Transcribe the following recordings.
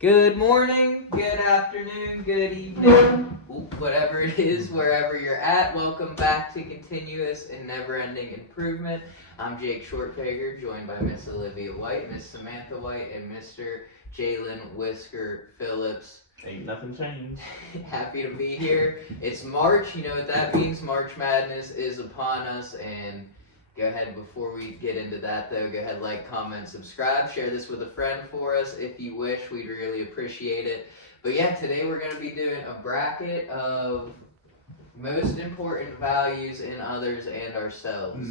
Good morning, good afternoon, good evening, whatever it is, wherever you're at. Welcome back to Continuous and Never Ending Improvement. I'm Jake Shortfager, joined by Miss Olivia White, Miss Samantha White, and Mr. Jalen Whisker Phillips. Ain't nothing changed. Happy to be here. It's March, you know what that means. March Madness is upon us, and go ahead, before we get into that though, go ahead, like, comment, subscribe, share this with a friend for us if you wish. We'd really appreciate it. But yeah, today we're going to be doing a bracket of most important values in others and ourselves.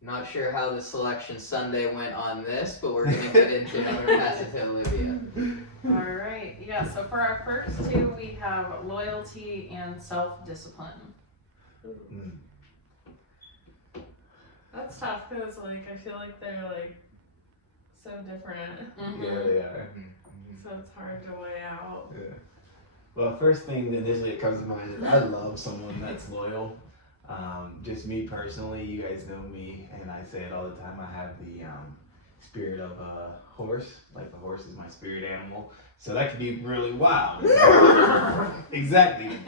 Not sure how the selection Sunday went on this, but we're going to get into it. I'm going to pass it to Olivia. Alright, yeah, so for our first two, we have loyalty and self-discipline. That's tough because, like, I feel like they're, like, so different. Mm-hmm. Yeah, they are. So it's hard to weigh out. Yeah. Well, first thing that initially that comes to mind is I love someone that's loyal. Just me personally, you guys know me, and I say it all the time. I have the spirit of a horse. Like the horse is my spirit animal, so that could be really wild. Exactly.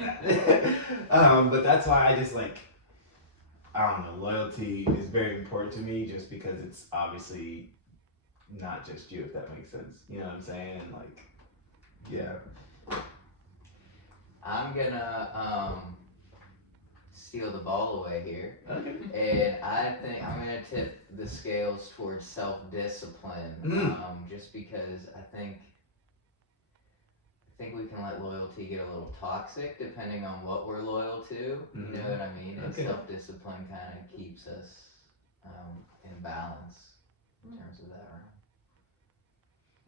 But that's why I just like. I don't know. Loyalty is very important to me, just because it's obviously not just you, if that makes sense. You know what I'm saying? And like, yeah. I'm gonna steal the ball away here, Okay. and I think I'm gonna tip the scales towards self-discipline, just because I think we can let loyalty get a little toxic depending on what we're loyal to. You know what I mean? And Okay. self-discipline kind of keeps us in balance in terms of that.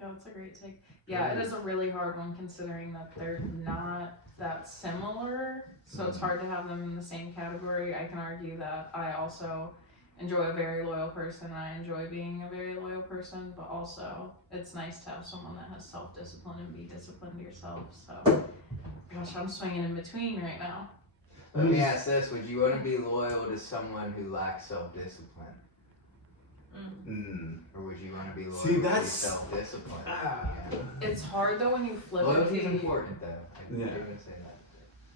Yeah, that's a great take. Yeah, it is a really hard one considering that they're not that similar, so it's hard to have them in the same category. I can argue that I also enjoy a very loyal person, and I enjoy being a very loyal person, but also it's nice to have someone that has self-discipline and be disciplined yourself. So, gosh, I'm swinging in between right now. Let me ask this: would you want to be loyal to someone who lacks self-discipline? Or would you want to be loyal to self-discipline? It's hard though when you flip Loyalty is it. important though. Yeah. You're gonna say that.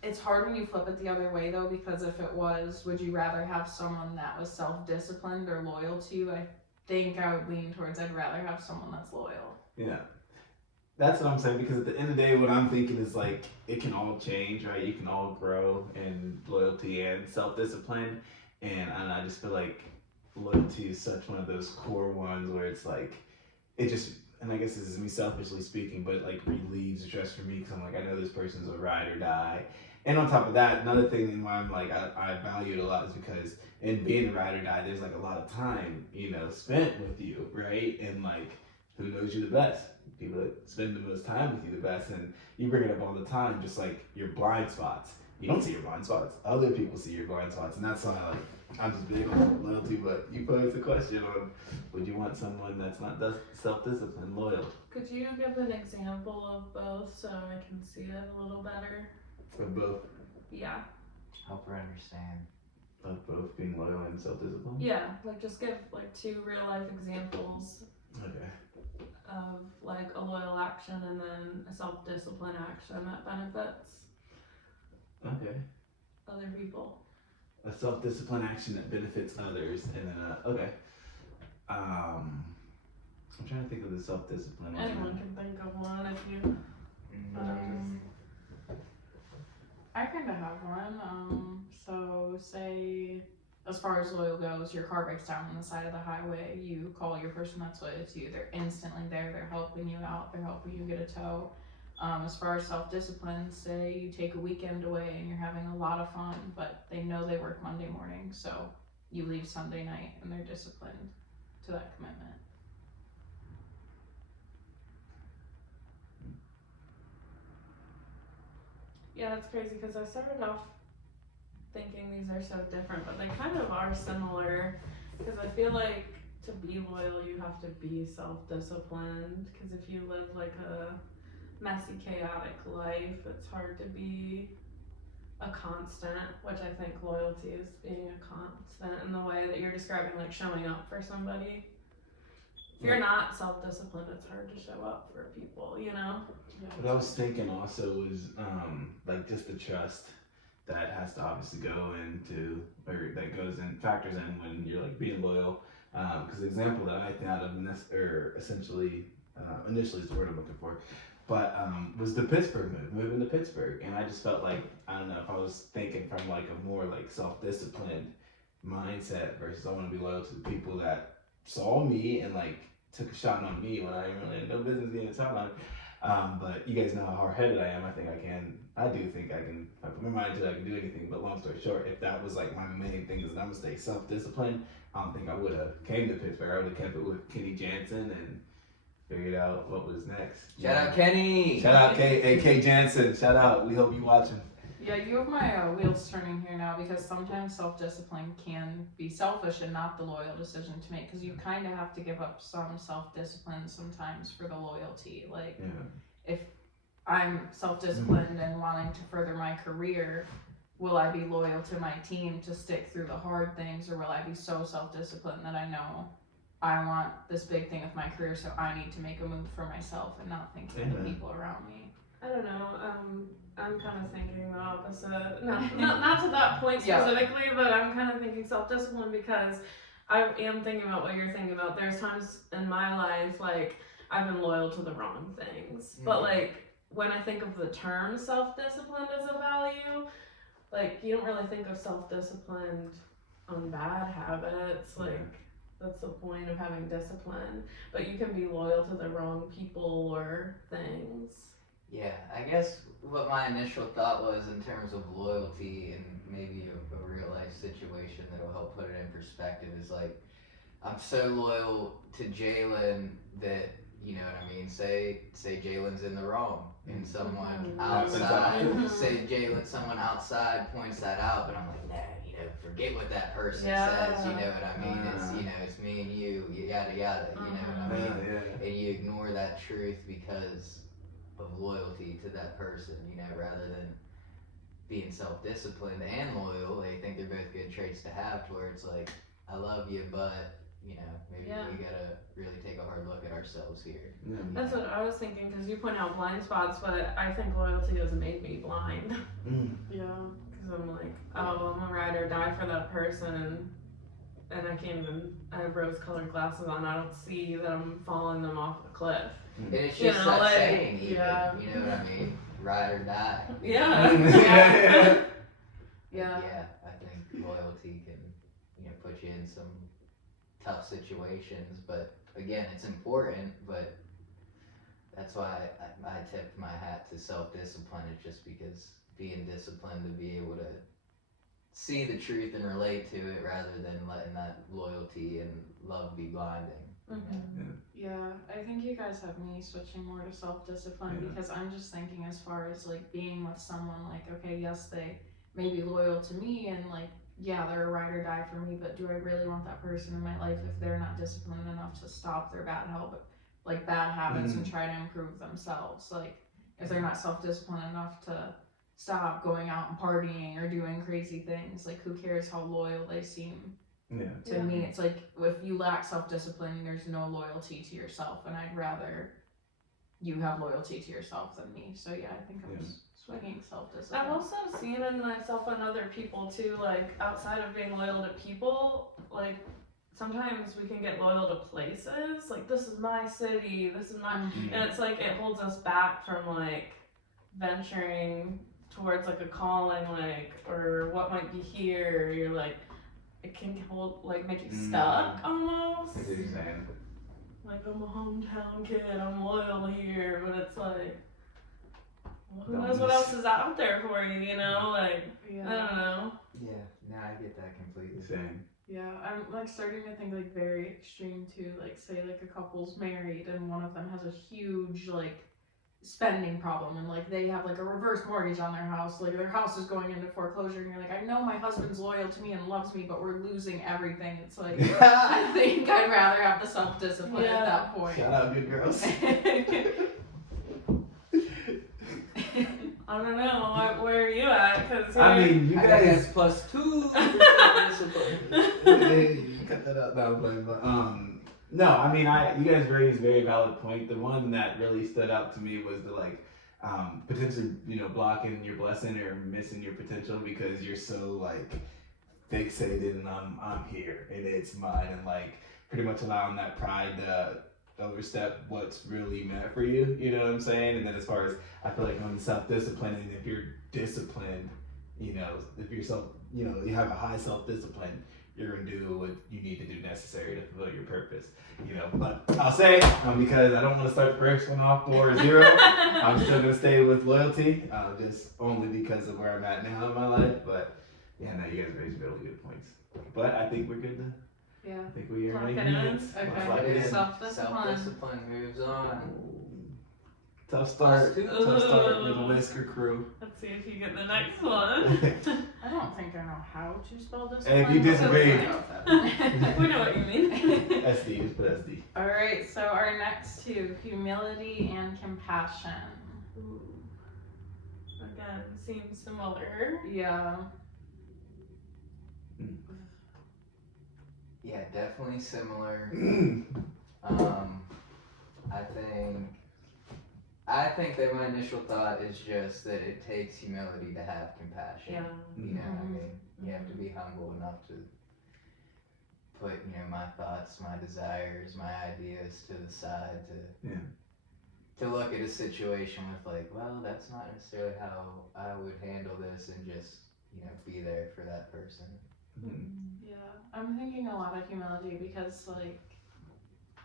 It's hard when you flip it the other way though, because if it was, would you rather have someone that was self-disciplined or loyal to you? I think I would lean towards I'd rather have someone that's loyal. Yeah. That's what I'm saying, because at the end of the day, what I'm thinking is like, it can all change, right? You can all grow in loyalty and self-discipline. And I just feel like loyalty is such one of those core ones where it's like, it just, and I guess this is me selfishly speaking, but it like relieves stress for me, because I'm like, I know this person's a ride or die. And on top of that, another thing why I'm like, I value it a lot is because in being a ride or die, there's like a lot of time, spent with you, right? And like, who knows you the best? People that spend the most time with you the best. And you bring it up all the time, just like your blind spots. You don't see your blind spots. Other people see your blind spots. And that's why I'm just big on loyalty. But you posed the question on, would you want someone that's not self-disciplined, loyal? Could you give an example of both so I can see it a little better? Of both? Yeah. Help her understand. Of both being loyal and self-disciplined? Yeah, like just give like 2 real life examples Okay. of like a loyal action and then a self-discipline action that benefits Okay. other people. A self-discipline action that benefits others, and then okay. I'm trying to think of the self-discipline one. Anyone can think of one if you. I kind of have one. So say, as far as loyal goes, your car breaks down on the side of the highway. You call your person that's loyal to you. They're instantly there. They're helping you out. They're helping you get a tow. As far as self-discipline, say you take a weekend away and you're having a lot of fun, but they know they work Monday morning, so you leave Sunday night and they're disciplined to that commitment. Yeah, that's crazy because I started off thinking these are so different, but they kind of are similar. Because I feel like to be loyal, you have to be self-disciplined. Because if you live like a messy, chaotic life, it's hard to be a constant, which I think loyalty is being a constant in the way that you're describing, like showing up for somebody. if you're not self-disciplined, it's hard to show up for people, you know? What I was thinking also was like just the trust that has to obviously go into, or that goes in, factors in when you're like being loyal. Because the example that I thought of, essentially, initially is the word I'm looking for, but was the Pittsburgh moving to Pittsburgh. And I just felt like, I don't know, if I was thinking from like a more like self-disciplined mindset versus I want to be loyal to the people that saw me and like took a shot on me when I really had no business getting a shot on. But you guys know how hard-headed I am. I do think I can, if I put my mind to it, I can do anything. But long story short, if that was like my main thing is that I'm gonna stay self-disciplined, I don't think I would have came to Pittsburgh. I would have kept it with Kenny Jansen and figured out what was next. Shout out Kenny. Shout out K Jansen. Shout out. We hope you watching. Yeah, you have my wheels turning here now, because sometimes self-discipline can be selfish and not the loyal decision to make, because you kind of have to give up some self-discipline sometimes for the loyalty. Like, Yeah. if I'm self-disciplined and wanting to further my career, will I be loyal to my team to stick through the hard things, or will I be so self-disciplined that I know I want this big thing with my career, so I need to make a move for myself and not thinking of the people around me? I don't know. I'm kind of thinking the opposite. Not to that point Yeah. specifically, but I'm kind of thinking self-discipline because I am thinking about what you're thinking about. There's times in my life, like, I've been loyal to the wrong things. But, like, when I think of the term self-disciplined as a value, like, you don't really think of self-disciplined on bad habits. Like, that's the point of having discipline. But you can be loyal to the wrong people or things. Yeah, I guess what my initial thought was in terms of loyalty and maybe a real life situation that'll help put it in perspective is like, I'm so loyal to Jalen that, you know what I mean, say Jalen's in the wrong and someone outside, someone outside points that out, but I'm like, nah, you know, forget what that person says, you know what I mean, it's me and you yada yada, you know what I mean, and you ignore that truth because of loyalty to that person, you know, rather than being self-disciplined and loyal. I think they're both good traits to have, to where it's like, I love you, but, you know, maybe we gotta really take a hard look at ourselves here. That's what I was thinking, because you point out blind spots, but I think loyalty has made me blind. Yeah. Because I'm like, oh, I'm a ride or die for that person, and I can't even, I have rose-colored glasses on, I don't see that I'm falling them off a cliff. And it's You just know, that like, saying, even, yeah. you know what I mean? Ride or die. Yeah. Yeah. Yeah, I think loyalty can, you know, put you in some tough situations, but again, it's important, but that's why I tipped my hat to self-discipline. It's just because being disciplined to be able to see the truth and relate to it rather than letting that loyalty and love be blinding. Yeah, I think you guys have me switching more to self-discipline because I'm just thinking as far as like being with someone, like, okay, yes, they may be loyal to me and like, yeah, they're a ride or die for me, but do I really want that person in my life if they're not disciplined enough to stop their bad habits and try to improve themselves? Like, if they're not self-disciplined enough to stop going out and partying or doing crazy things, like, who cares how loyal they seem? To me, it's like, if you lack self-discipline, there's no loyalty to yourself, and I'd rather you have loyalty to yourself than me. So yeah, I think I'm swinging self-discipline. I've also seen in myself and other people too, like, outside of being loyal to people, like, sometimes we can get loyal to places, like, this is my city, this is my, and it's like, it holds us back from, like, venturing towards, like, a calling, like, or what might be here, you're like, it can hold, like, make you stuck, almost. I see what you're saying. Like, I'm a hometown kid, I'm loyal here, but it's like, well, who knows what else is out there for you, you know? Like, I don't know. Yeah, no, I get that completely. Same. Yeah, I'm like starting to think like very extreme too. Like, say like a couple's married and one of them has a huge like spending problem and like they have like a reverse mortgage on their house, like their house is going into foreclosure, and you're like, I know my husband's loyal to me and loves me, but we're losing everything. It's like, I think I'd rather have the self-discipline at that point. Shout out, good girls. I don't know, where are you at? Cause I mean, you I guys. guess +2. Hey, you cut that out. No, I'm playing, but No, I mean, you guys raised a very valid point. The one that really stood out to me was the like, potentially, blocking your blessing or missing your potential because you're so like fixated and I'm here and it's mine, and like pretty much allowing that pride to overstep what's really meant for you. You know what I'm saying? And then as far as I feel like on self discipline, and if you're disciplined, if you're you have a high self discipline, you're gonna do what you need to do necessary to fulfill your purpose. But I'll say, because I don't want to start the first one off for 0, I'm still gonna stay with loyalty, just only because of where I'm at now in my life. But yeah, no, you guys raised really good points. But I think we're good to. Yeah. I think we are Lock ready. it in. Okay. Lock it in. Self-discipline. Self-discipline moves on. Tough start. Us Tough too. start with the Whisker crew. Let's see if you get the next one. I don't think I know how to spell this. And if you disagree- We know what you mean. SD, just put SD. Alright, so our next two, humility and compassion. Ooh. Again, seems similar. Yeah. Yeah, definitely similar. Mm. I think that my initial thought is just that it takes humility to have compassion. Yeah. You know what I Mhm. mean? You have to be humble enough to put, my thoughts, my desires, my ideas to the side to look at a situation with like, well, that's not necessarily how I would handle this, and just, be there for that person. Yeah. I'm thinking a lot of humility because, like,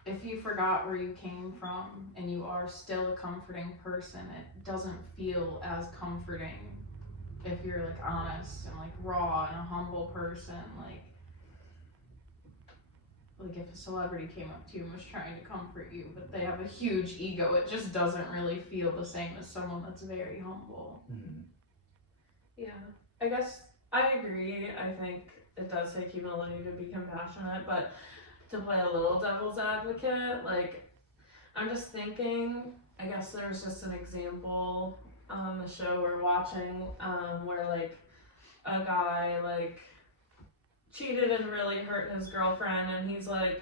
if you forgot where you came from and you are still a comforting person, it doesn't feel as comforting if you're, like, honest and, like, raw and a humble person. Like if a celebrity came up to you and was trying to comfort you, but they have a huge ego, it just doesn't really feel the same as someone that's very humble. Yeah. I guess I agree. I think it does take humility to be compassionate, but to play a little devil's advocate, like, I'm just thinking, I guess there's just an example on the show we're watching, where, like, a guy, like, cheated and really hurt his girlfriend, and he's like,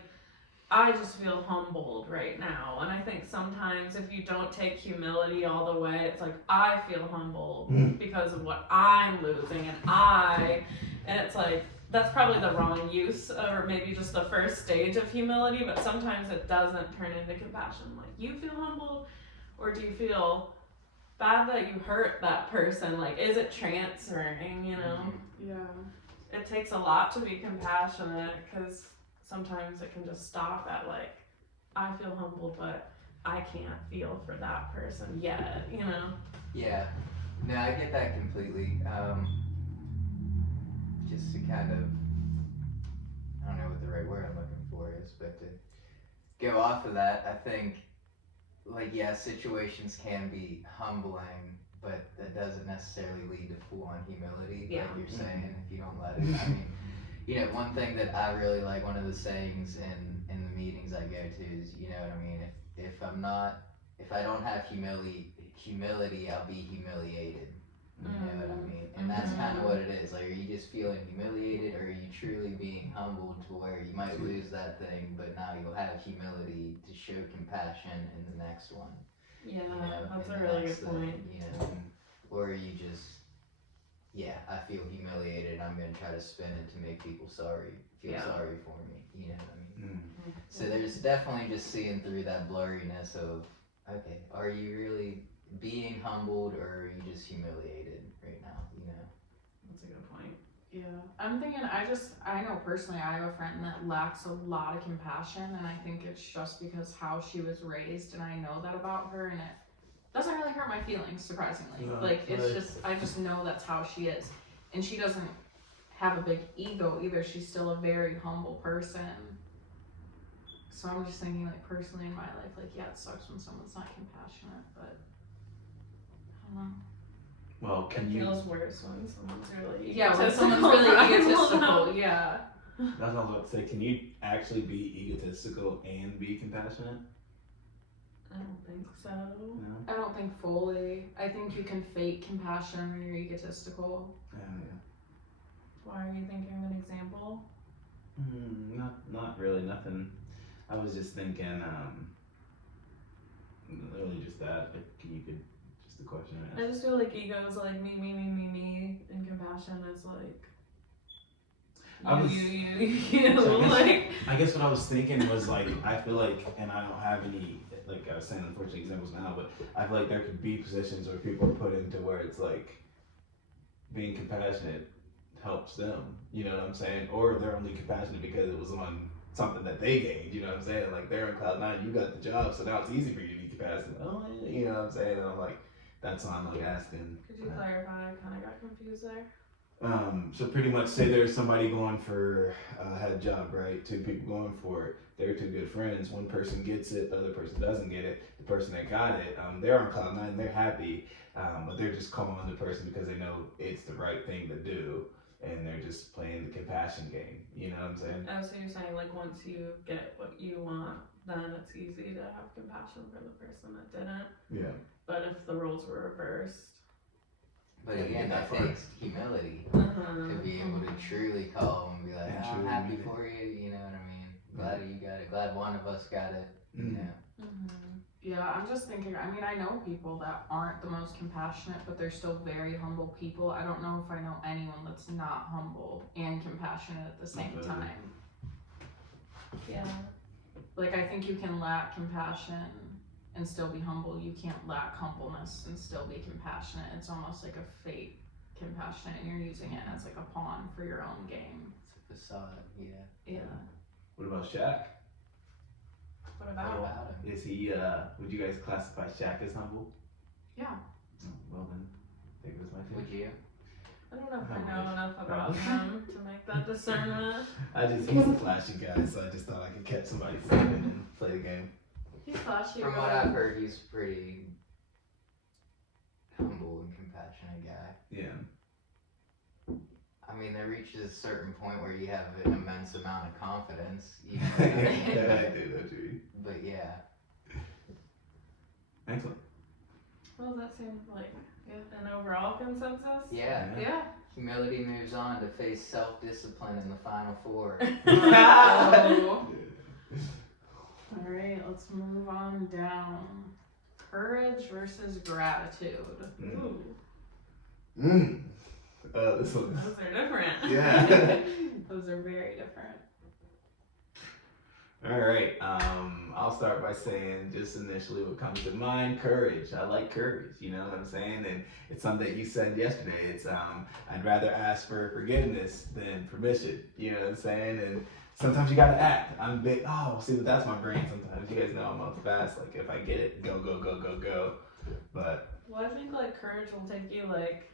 I just feel humbled right now. And I think sometimes if you don't take humility all the way, it's like, I feel humbled because of what I'm losing, and it's like, that's probably the wrong use, or maybe just the first stage of humility, but sometimes it doesn't turn into compassion. Like, you feel humbled, or do you feel bad that you hurt that person? Like, is it transferring, Yeah. It takes a lot to be compassionate, because sometimes it can just stop at, like, I feel humbled, but I can't feel for that person yet, Yeah, no, I get that completely. Just to kind of, I don't know what the right word I'm looking for is, but to go off of that, I think, like, yeah, situations can be humbling, but that doesn't necessarily lead to full-on humility, Yeah. like you're saying, if you don't let it. I mean, one thing that I really like, one of the sayings in the meetings I go to is, if I don't have humility, I'll be humiliated. You know what I mean? And that's kind of what it is. Like, are you just feeling humiliated, or are you truly being humbled to where you might lose that thing, but now you'll have humility to show compassion in the next one? Yeah, that's and a really that's good point. Or you just, I feel humiliated, I'm going to try to spin it to make people feel Yeah. sorry for me. You know what I mean? So there's definitely just seeing through that blurriness of, okay, are you really being humbled, or are you just humiliated right now? That's a good point. Yeah, I'm thinking, I know personally I have a friend that lacks a lot of compassion, and I think it's just because how she was raised, and I know that about her, and it doesn't really hurt my feelings, surprisingly. No, Like, it's right. just, I just know that's how she is. And she doesn't have a big ego either, she's still a very humble person. So I'm just thinking, like, personally in my life, like, yeah, it sucks when someone's not compassionate, but I don't know. Well, It feels worse when someone's really Yeah, when egotistical. someone's really egotistical, yeah. That's what I was about to say. Can you actually be egotistical and be compassionate? I don't think so. No. I don't think fully. I think you can fake compassion when you're egotistical. Yeah. Why are you thinking of an example? Not really. Nothing. I was just thinking, literally just that. Like, you could just the question I I asked. just feel like ego is like me, and compassion is like I was- you. So I guess- Like, I guess what I was thinking was like, I feel like, and I don't have any, like I was saying, unfortunate examples now, but I feel like there could be positions where people are put into where it's like being compassionate helps them, you know what I'm saying? Or they're only compassionate because it was on something that they gained, you know what I'm saying? Like they're in cloud nine, you got the job, so now it's easy for you to be compassionate. Oh, yeah, you know what I'm saying? And I'm like, that's why I'm like asking. could you clarify? I kind of got confused there. So pretty much say there's somebody going for a head job, right? Two people going for it. They're two good friends. One person gets it, the other person doesn't get it. The person that got it, they're on cloud nine, they're happy, but they're just calling on the person because they know it's the right thing to do, and they're just playing the compassion game. You know what I'm saying? Oh, so you're saying like once you get what you want, then it's easy to have compassion for the person that didn't. Yeah. But if the roles were reversed, But Yeah, again, you that get that takes humility uh-huh. to be able to truly call and be like, And "Oh, I'm truly happy mean it. for you," you know what I mean? Glad you got it. Glad one of us got it. You Mhm. know. Yeah, I'm just thinking, I mean, I know people that aren't the most compassionate, but they're still very humble people. I don't know if I know anyone that's not humble and compassionate at the same Okay. time. Yeah. Like, I think you can lack compassion and still be humble. You can't lack humbleness and still be compassionate. It's almost like a fake compassionate, and you're using it as like a pawn for your own game. It's a facade, yeah. Yeah. What about Shaq? What What about? about him? Is he? Would you guys classify Shaq as humble? Yeah. Oh, well then, I think it was my Would favorite. you? I don't know if I I know wish. enough about him to make that discernment. He's a flashy guy, so I just thought I could catch somebody sleeping and play the game. He's flashy. From what I've heard, he's pretty humble and compassionate guy. Yeah. I mean, there reaches a certain point where you have an immense amount of confidence. You know? Yeah, I do, don't you? But yeah. Excellent. Well, that seems like an overall consensus. Yeah. Yeah. Humility moves on to face self-discipline in the final four. Oh. Alright, let's move on down. Courage versus gratitude. Ooh, This one's. those are different. Yeah. Those are very different. All right. I'll start by saying just initially what comes to mind: courage. I like courage. You know what I'm saying? And it's something that you said yesterday. It's I'd rather ask for forgiveness than permission. You know what I'm saying? And sometimes you gotta act. I'm big. Oh, see, but that's my brain. Sometimes you guys know I'm up fast. Like if I get it, go, go, go, go, go. But Well, I think like courage will take you like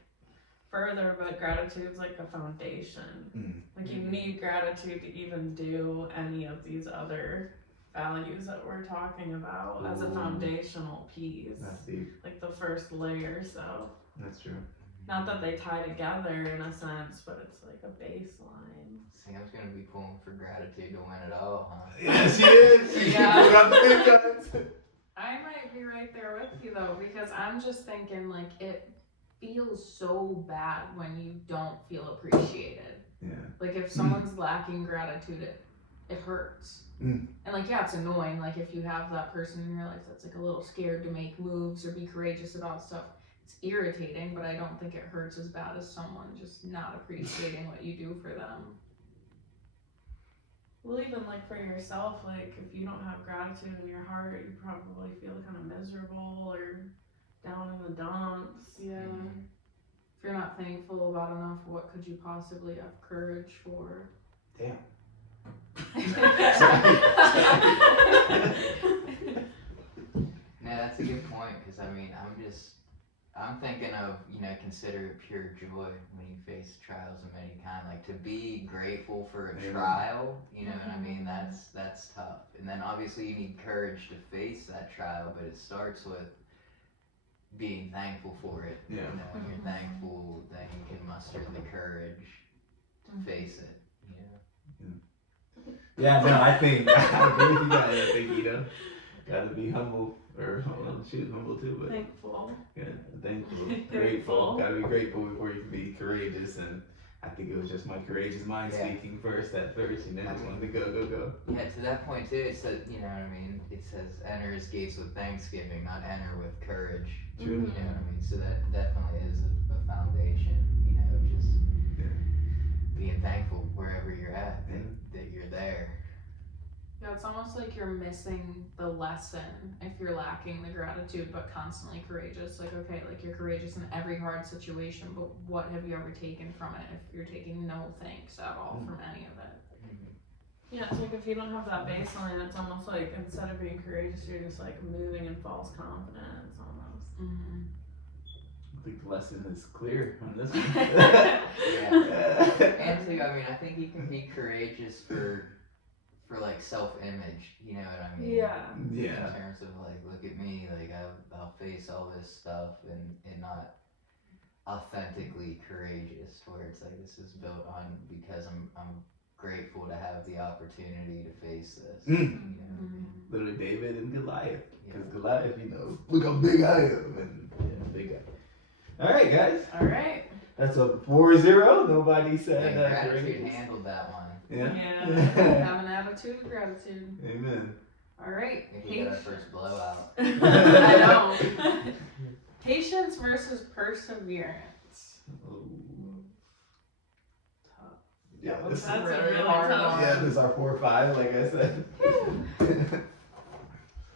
further, but gratitude's like a foundation. Like you need gratitude to even do any of these other values that we're talking about as a Ooh. foundational piece. that's deep. Like the first layer, so That's true. not that they tie together in a sense, but it's like a baseline. Sam's gonna be pulling for gratitude to win it all, huh? Yes, she is. Yeah. Got the big guns. I might be right there with you though, because I'm just thinking like it feels so bad when you don't feel appreciated. Yeah. Like if someone's lacking gratitude, it hurts. Mm. And like yeah, it's annoying. Like if you have that person in your life that's like a little scared to make moves or be courageous about stuff, it's irritating. But I don't think it hurts as bad as someone just not appreciating what you do for them. Well, even like for yourself, like if you don't have gratitude in your heart, you probably feel kind of miserable or down in the dumps. Yeah. If you're not thankful about enough, what could you possibly have courage for? Damn. No, that's a good point, because I mean, I'm thinking of, consider it pure joy when you face trials of any kind. Like to be grateful for a Amen. trial, you know what I mean? That's tough. And then obviously you need courage to face that trial, but it starts with being thankful for it. Yeah. You know, when you're thankful, then you can muster the courage to face it, you know? Yeah, no, I think I agree with you guys. I think gotta be humble, or humble too, but Thankful. yeah, thankful, Grateful. grateful. Gotta be grateful before you can be courageous, and I think it was just my courageous mind Yeah. speaking first at first, and then I just wanted to go. Yeah, to that point too, it says, you know what I mean? It says enter his gates with thanksgiving, not enter with courage. True. You know what I mean? So that definitely is a foundation, you know, just Yeah. being thankful wherever you're at, Yeah. that you're there. Yeah, it's almost like you're missing the lesson if you're lacking the gratitude but constantly courageous. Like, okay, like you're courageous in every hard situation, but what have you ever taken from it if you're taking no thanks at all from any of it? Yeah, it's like if you don't have that baseline, it's almost like instead of being courageous, you're just like moving in false confidence almost. Mm-hmm. I think the lesson is clear on this one. And too, I mean, I think you can be courageous for like self-image, you know what I mean? Yeah. Yeah. In terms of like, look at me, like I'll face all this stuff and not authentically courageous, where it's like this is built on because I'm grateful to have the opportunity to face this. Mm. You know what I mean? Literally David and Goliath. Because Yeah. Goliath, you know, look how big I am. And yeah, big guy. All right, guys. All right. That's a 4-0. Nobody said And gratitude courageous. handled that one. Yeah. Have an attitude of gratitude. Amen. All right. I think we got our first blowout. I know. Patience versus perseverance. Oh. Tough. Yeah, That was this, That's a really really hard tough one. yeah, this is our 4-5, like I said.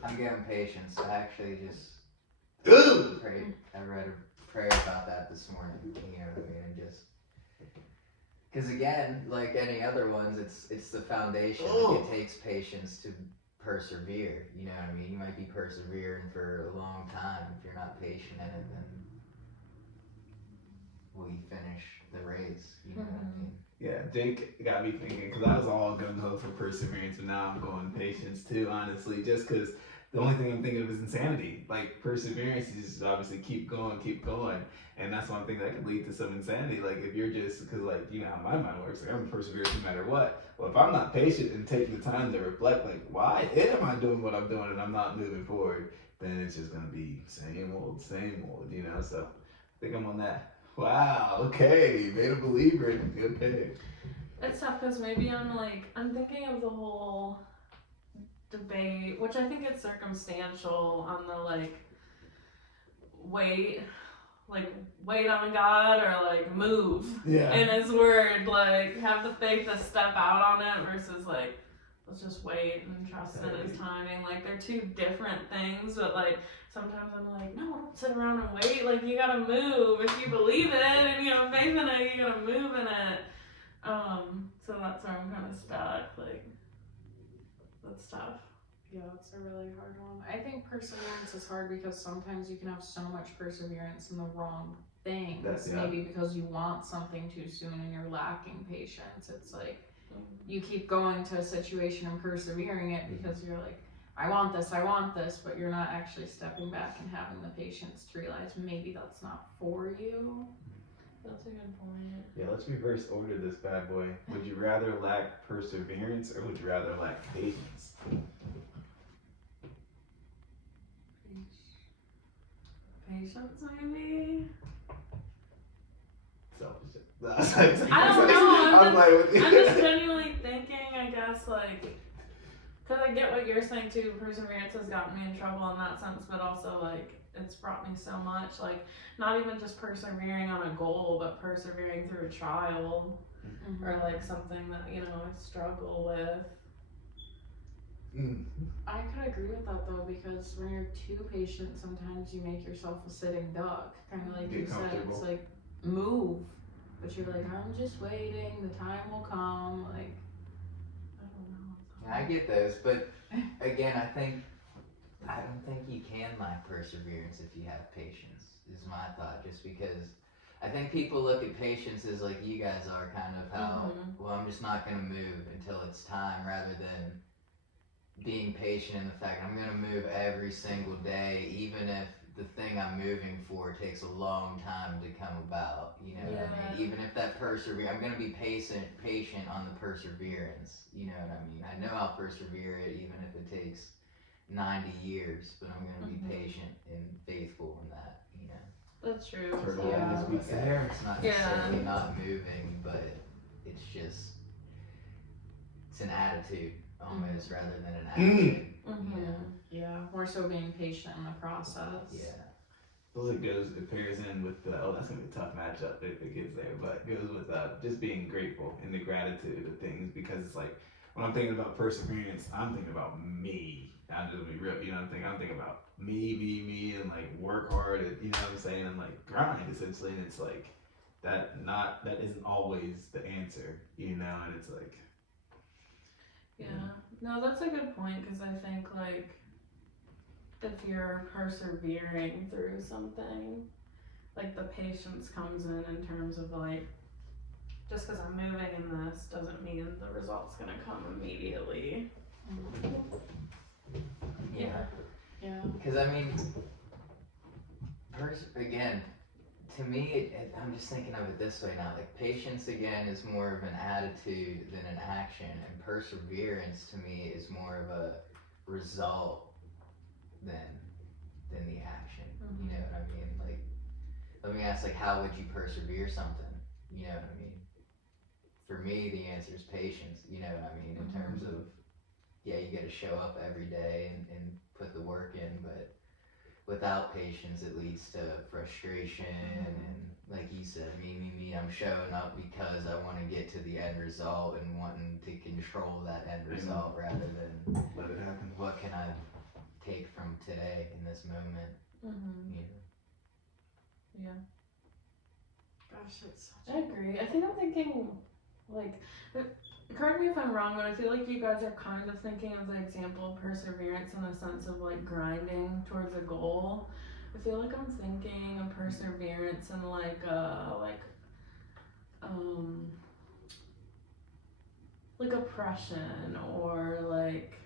I'm getting patience. I actually just Ooh. prayed. I read a prayer about that this morning. You know what I mean? And just because again, like any other ones, it's the foundation. Like, Oh. it takes patience to persevere. You know what I mean? You might be persevering for a long time. If you're not patient in it, then will you finish the race? You know what I mean? Yeah, Jake got me thinking because I was all gung ho for perseverance, but now I'm going patience too, honestly, just because the only thing I'm thinking of is insanity. Like, perseverance is just obviously keep going, and that's one thing that could lead to some insanity. Like, if you're just, because, like, you know how my mind works, like, I'm persevering no matter what. Well, if I'm not patient and taking the time to reflect, like, why am I doing what I'm doing and I'm not moving forward, then it's just going to be same old, you know? So, I think I'm on that. Wow, okay, made a believer in good pick. It's tough because maybe I'm thinking of the whole debate, which I think it's circumstantial on the wait on God or like move Yeah. in His word, like have the faith to step out on it versus like let's just wait and trust in His timing. Like they're two different things, but like sometimes I'm like, no, don't sit around and wait. Like you gotta move if you believe it and you have faith in it. You gotta move in it. So that's where I'm kind of stuck. Like that's tough. Yeah, that's a really hard one. I think perseverance is hard because sometimes you can have so much perseverance in the wrong things. That's- yeah. Maybe because you want something too soon and you're lacking patience. It's like you keep going to a situation and persevering it because you're like, I want this, but you're not actually stepping back and having the patience to realize maybe that's not for you. That's a good point. Yeah, let's reverse order this bad boy. Would you rather lack perseverance or would you rather lack patience? Patience, maybe. Selfish. I don't know, I'm like, I'm just genuinely thinking, I guess, like, because I get what you're saying too. Perseverance has gotten me in trouble in that sense, but also, like, it's brought me so much. Like, not even just persevering on a goal, but persevering through a trial or, like, something that, you know, I struggle with. I could agree with that though, because when you're too patient, sometimes you make yourself a sitting duck. Kind of like Get you said, comfortable. it's like move, but you're like, I'm just waiting. The time will come. Like, I don't know. Yeah, I get those, but again, I don't think you can lack perseverance if you have patience. Is my thought, just because I think people look at patience as like you guys are, kind of how, well, I'm just not gonna move until it's time, rather than being patient in the fact I'm gonna move every single day, even if the thing I'm moving for takes a long time to come about. You know what I mean? Even if that I'm gonna be patient on the perseverance. You know what I mean? I know I'll persevere it even if it takes 90 years, but I'm gonna be patient and faithful in that. You know. That's true. Turtle Yeah. always beats the Okay. hare. It's not Yeah. necessarily not moving, but it's just it's an attitude almost rather than an action. Mm-hmm. You know? Yeah, more so being patient in the process. Yeah. Those it pairs in with the, that's gonna be a tough matchup if it gets there, but it goes with just being grateful and the gratitude of things, because it's like when I'm thinking about perseverance, I'm thinking about me. I'm just be real, you know what I'm thinking? I'm thinking about me, and like work hard, and you know what I'm saying, and like grind essentially, and it's like that isn't always the answer, you know, and it's like Yeah. No, that's a good point, because I think like if you're persevering through something, like the patience comes in terms of like, just because I'm moving in this doesn't mean the result's gonna come immediately. Yeah. Yeah. Because I mean, again, to me, I'm just thinking of it this way now. Like patience again is more of an attitude than an action, and perseverance to me is more of a result than the action. You know what I mean? Like, let me ask, like, how would you persevere something? You know what I mean? For me, the answer is patience. You know what I mean? In terms of, yeah, you got to show up every day and put the work in, but without patience, it leads to frustration and, like you said, me. I'm showing up because I want to get to the end result and wanting to control that end result rather than let it happen. what can I take from today in this moment. Mm-hmm. You know? Yeah. Gosh, it's such I agree. I think I'm thinking, like, correct me if I'm wrong, but I feel like you guys are kind of thinking of the example of perseverance in the sense of like grinding towards a goal. I feel like I'm thinking of perseverance in like oppression or like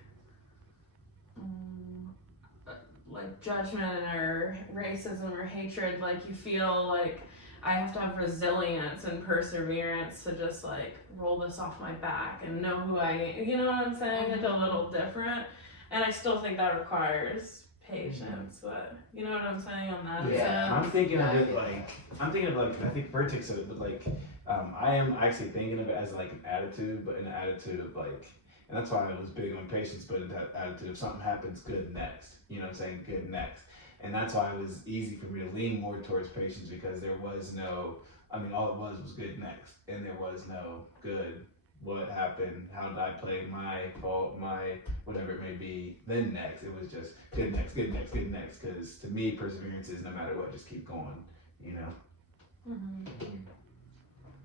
judgment or racism or hatred. Like you feel like I have to have resilience and perseverance to just like roll this off my back and know who I am. You know what I'm saying? It's a little different. And I still think that requires patience, but you know what I'm saying on that Yeah. sense? I'm thinking of it like, I think Vertex said it, but like, I am actually thinking of it as like an attitude, but an attitude of like, and that's why I was big on patience, but in that attitude, if something happens, good next. You know what I'm saying? Good next. And that's why it was easy for me to lean more towards patience, because there was no, all it was good next. And there was no good, what happened, how did I play, my fault, my whatever it may be, then next. It was just good next. Because to me, perseverance is no matter what, just keep going, you know?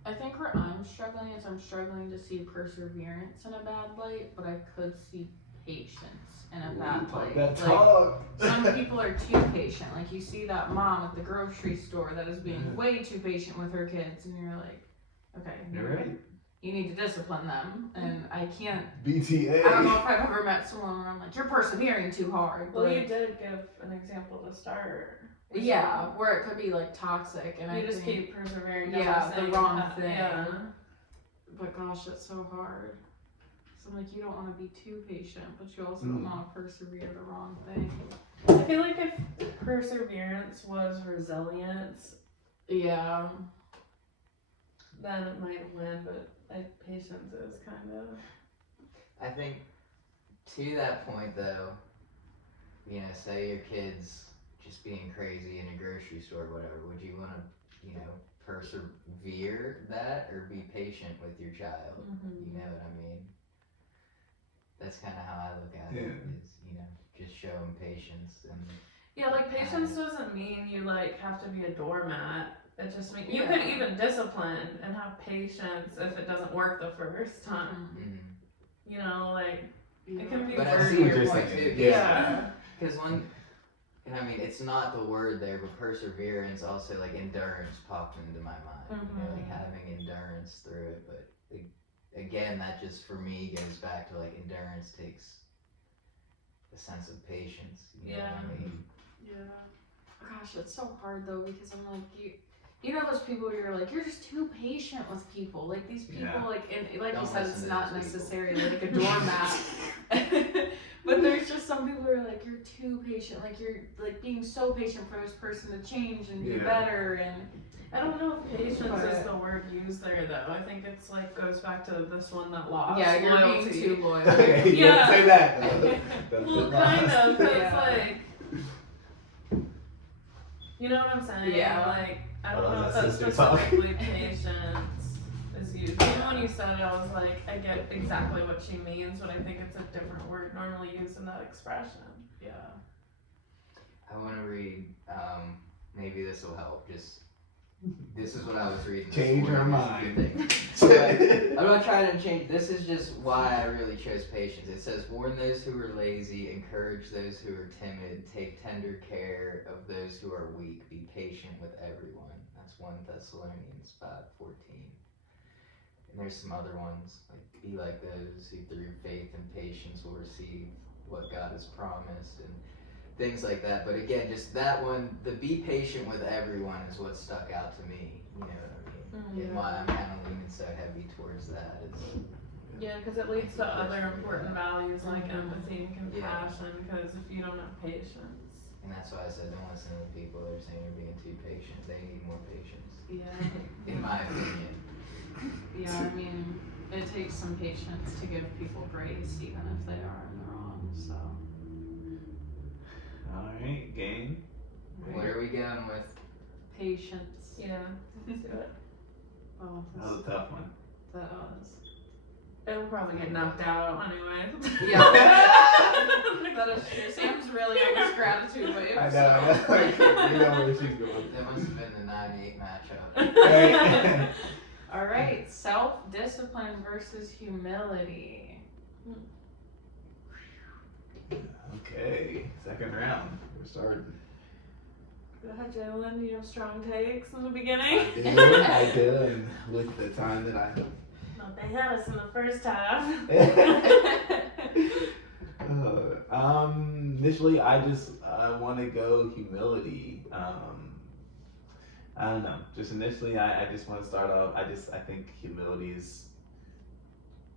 I think where I'm struggling is I'm struggling to see perseverance in a bad light, but I could see patience in a bad light. That Like, talk. some people are too patient. Like you see that mom at the grocery store that is being way too patient with her kids, and you're like, okay, You're right. you need to discipline them. And I can't. BTA. I don't know if I've ever met someone where I'm like, you're persevering too hard. Well, Like, you did give an example to start. yeah, where it could be like toxic, and You I just think, keep persevering. down yeah, the same wrong path. thing. Yeah. But gosh, it's so hard. So I'm like, you don't want to be too patient, but you also don't want to persevere the wrong thing. I feel like if perseverance was resilience, Yeah. then it might win, but patience is kind of. I think to that point though, you know, say your kid's just being crazy in a grocery store or whatever, would you want to, you know, persevere that or be patient with your child? You know what I mean? That's kind of how I look at it, is, you know, just show them patience. And Yeah, like patience doesn't mean you like have to be a doormat. It just means you Yeah. could even discipline and have patience if it doesn't work the first time. You know, like it can be But I wordy. see what your you're point saying. too. Yeah. Because one, and I mean, it's not the word there, but perseverance, also like endurance popped into my mind. You know, like having endurance through it. But again, that just for me goes back to like endurance takes a sense of patience. You know what I mean? Yeah. Gosh, it's so hard though, because I'm like, you know those people where you're like, you're just too patient with people. Like these people, Yeah. like, and like Don't you said, listen it's to not those people. necessarily like a doormat. But there's just some people who are like, you're too patient, like you're like being so patient for this person to change and be Yeah. better, and I don't know if patience is But- the word used there though. I think it's like goes back to this one that lost yeah, you're loyalty. being too loyal. Okay, you Yeah. don't say that. Though. That's Well, the kind loss. of, 'cause Yeah. like, you know what I'm saying? Yeah. Like, I Oh, don't know if that's that's sister talk. specifically patience is used. Even when you said it, I was like, I get exactly what she means, but I think it's a different word normally used in that expression. Yeah. I want to read. Maybe this will help. This is what I was reading. this Change our morning, this mind. thing. I'm not trying to change. This is just why I really chose patience. It says, "Warn those who are lazy, encourage those who are timid, take tender care of those who are weak. Be patient with everyone." That's 1 Thessalonians 5:14. And there's some other ones like, "Be like those who through faith and patience will receive what God has promised," and things like that. But again, just that one, the be patient with everyone is what stuck out to me. You know what I mean? And why I'm kind of leaning so heavy towards that is, Yeah, because it leads to other important values like Mhm. empathy and compassion. Because if you don't have patience, and that's why I said don't listen to the people that are saying you're being too patient. They need more patience, Yeah. in my opinion. Yeah, I mean, it takes some patience to give people grace, even if they are in the wrong, so. Alright, game. What are we going with? Patience. yeah, let's do it. Oh, That was a tough one. that was. It'll probably get knocked out anyway. Yeah. That is true. Sam's really on this gratitude wave. I know, so. I know. You know where she's going. That must have been the 9-8 matchup. Right. All right, self-discipline versus humility. Okay, second round. We're starting. Go ahead, Jalen. You have strong takes in the beginning. I did, and with the time that I have. No, they had us in the first half. Initially, I just want to go humility. I don't know. Just initially, I just want to start off. I think humility is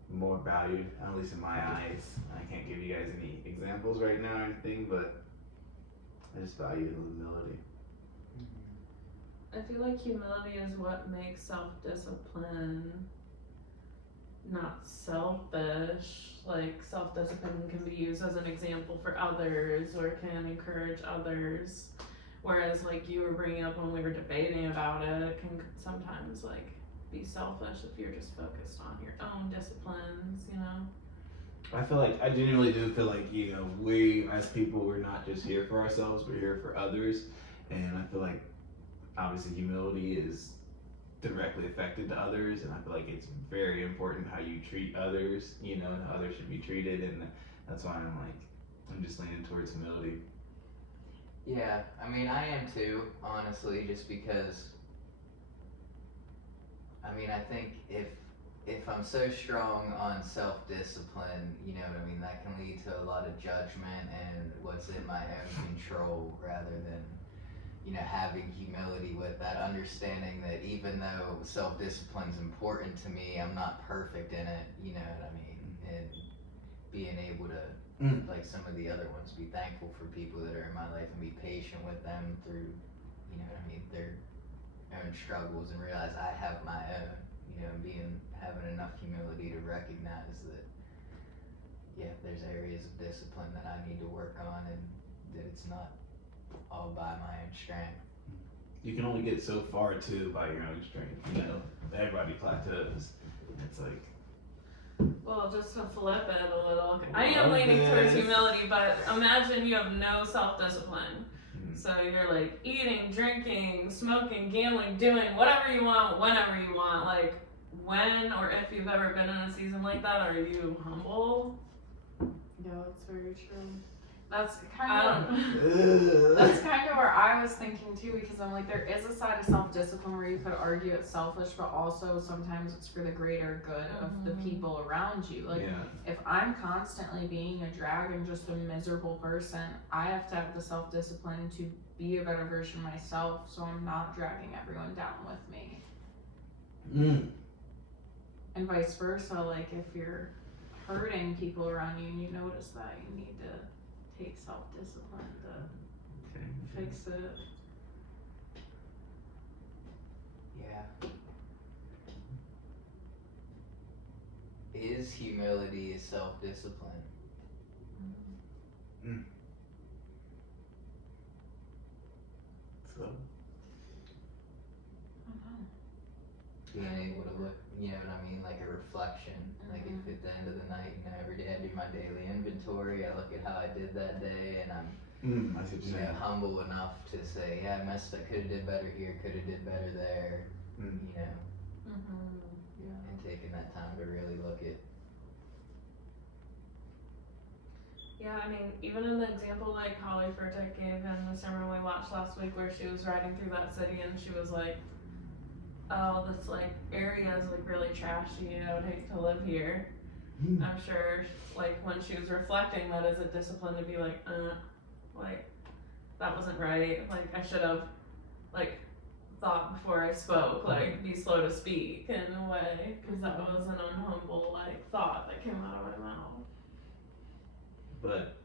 more valued, at least in my eyes. I can't give you guys any examples right now or anything, but I just value humility. I feel like humility is what makes self-discipline not selfish. Like, self-discipline can be used as an example for others or can encourage others. Whereas, like you were bringing up when we were debating about it, it can sometimes, like, be selfish if you're just focused on your own disciplines, you know? I genuinely do feel like, we as people, we're not just here for ourselves, we're here for others. And I feel like, obviously, humility is directly affected to others. And I feel like it's very important how you treat others, how others should be treated. And that's why I'm just leaning towards humility. Yeah, I mean, I am too, honestly, just because, I mean, I think if I'm so strong on self-discipline, that can lead to a lot of judgment and what's in my own control rather than, having humility with that, understanding that even though self-discipline's important to me, I'm not perfect in it, you know what I mean? And being able to, like some of the other ones, be thankful for people that are in my life and be patient with them through, their own struggles and realize I have my own, having enough humility to recognize that, there's areas of discipline that I need to work on and that it's not all by my own strength. You can only get so far too by your own strength, everybody plateaus. It's like, Well, just to flip it a little, I am leaning towards humility, but imagine you have no self-discipline. So you're like eating, drinking, smoking, gambling, doing whatever you want, whenever you want. Like, when or if you've ever been in a season like that, are you humble? Yeah, that's very true. That's I kind don't of know. that's kind of where I was thinking too, because I'm like, there is a side of self-discipline where you could argue it's selfish, but also sometimes it's for the greater good of the people around you. Like, if I'm constantly being a drag and just a miserable person, I have to have the self-discipline to be a better version of myself, so I'm not dragging everyone down with me. And vice versa, like if you're hurting people around you and you notice that, you need to take self-discipline to fix it. Yeah. Is humility a self-discipline? So Being able to look, you know what I mean, like a reflection. Like if at the end of the night, you know, every day I do my daily inventory, I look at how I did that day, and I'm I see what you you're know, saying. humble enough to say, yeah, I messed up, could have did better here, could have did better there, Mm. you know, Yeah. and taking that time to really look at. Yeah, I mean, even in the example like Holly Furtick gave in the sermon we watched last week where she was riding through that city and she was like, oh, this like area is like really trashy, I would hate to live here. I'm sure like when she was reflecting that as a discipline to be like that wasn't right, like I should have like thought before I spoke, like be slow to speak in a way, because that was an unhumble like thought that came out of my mouth. But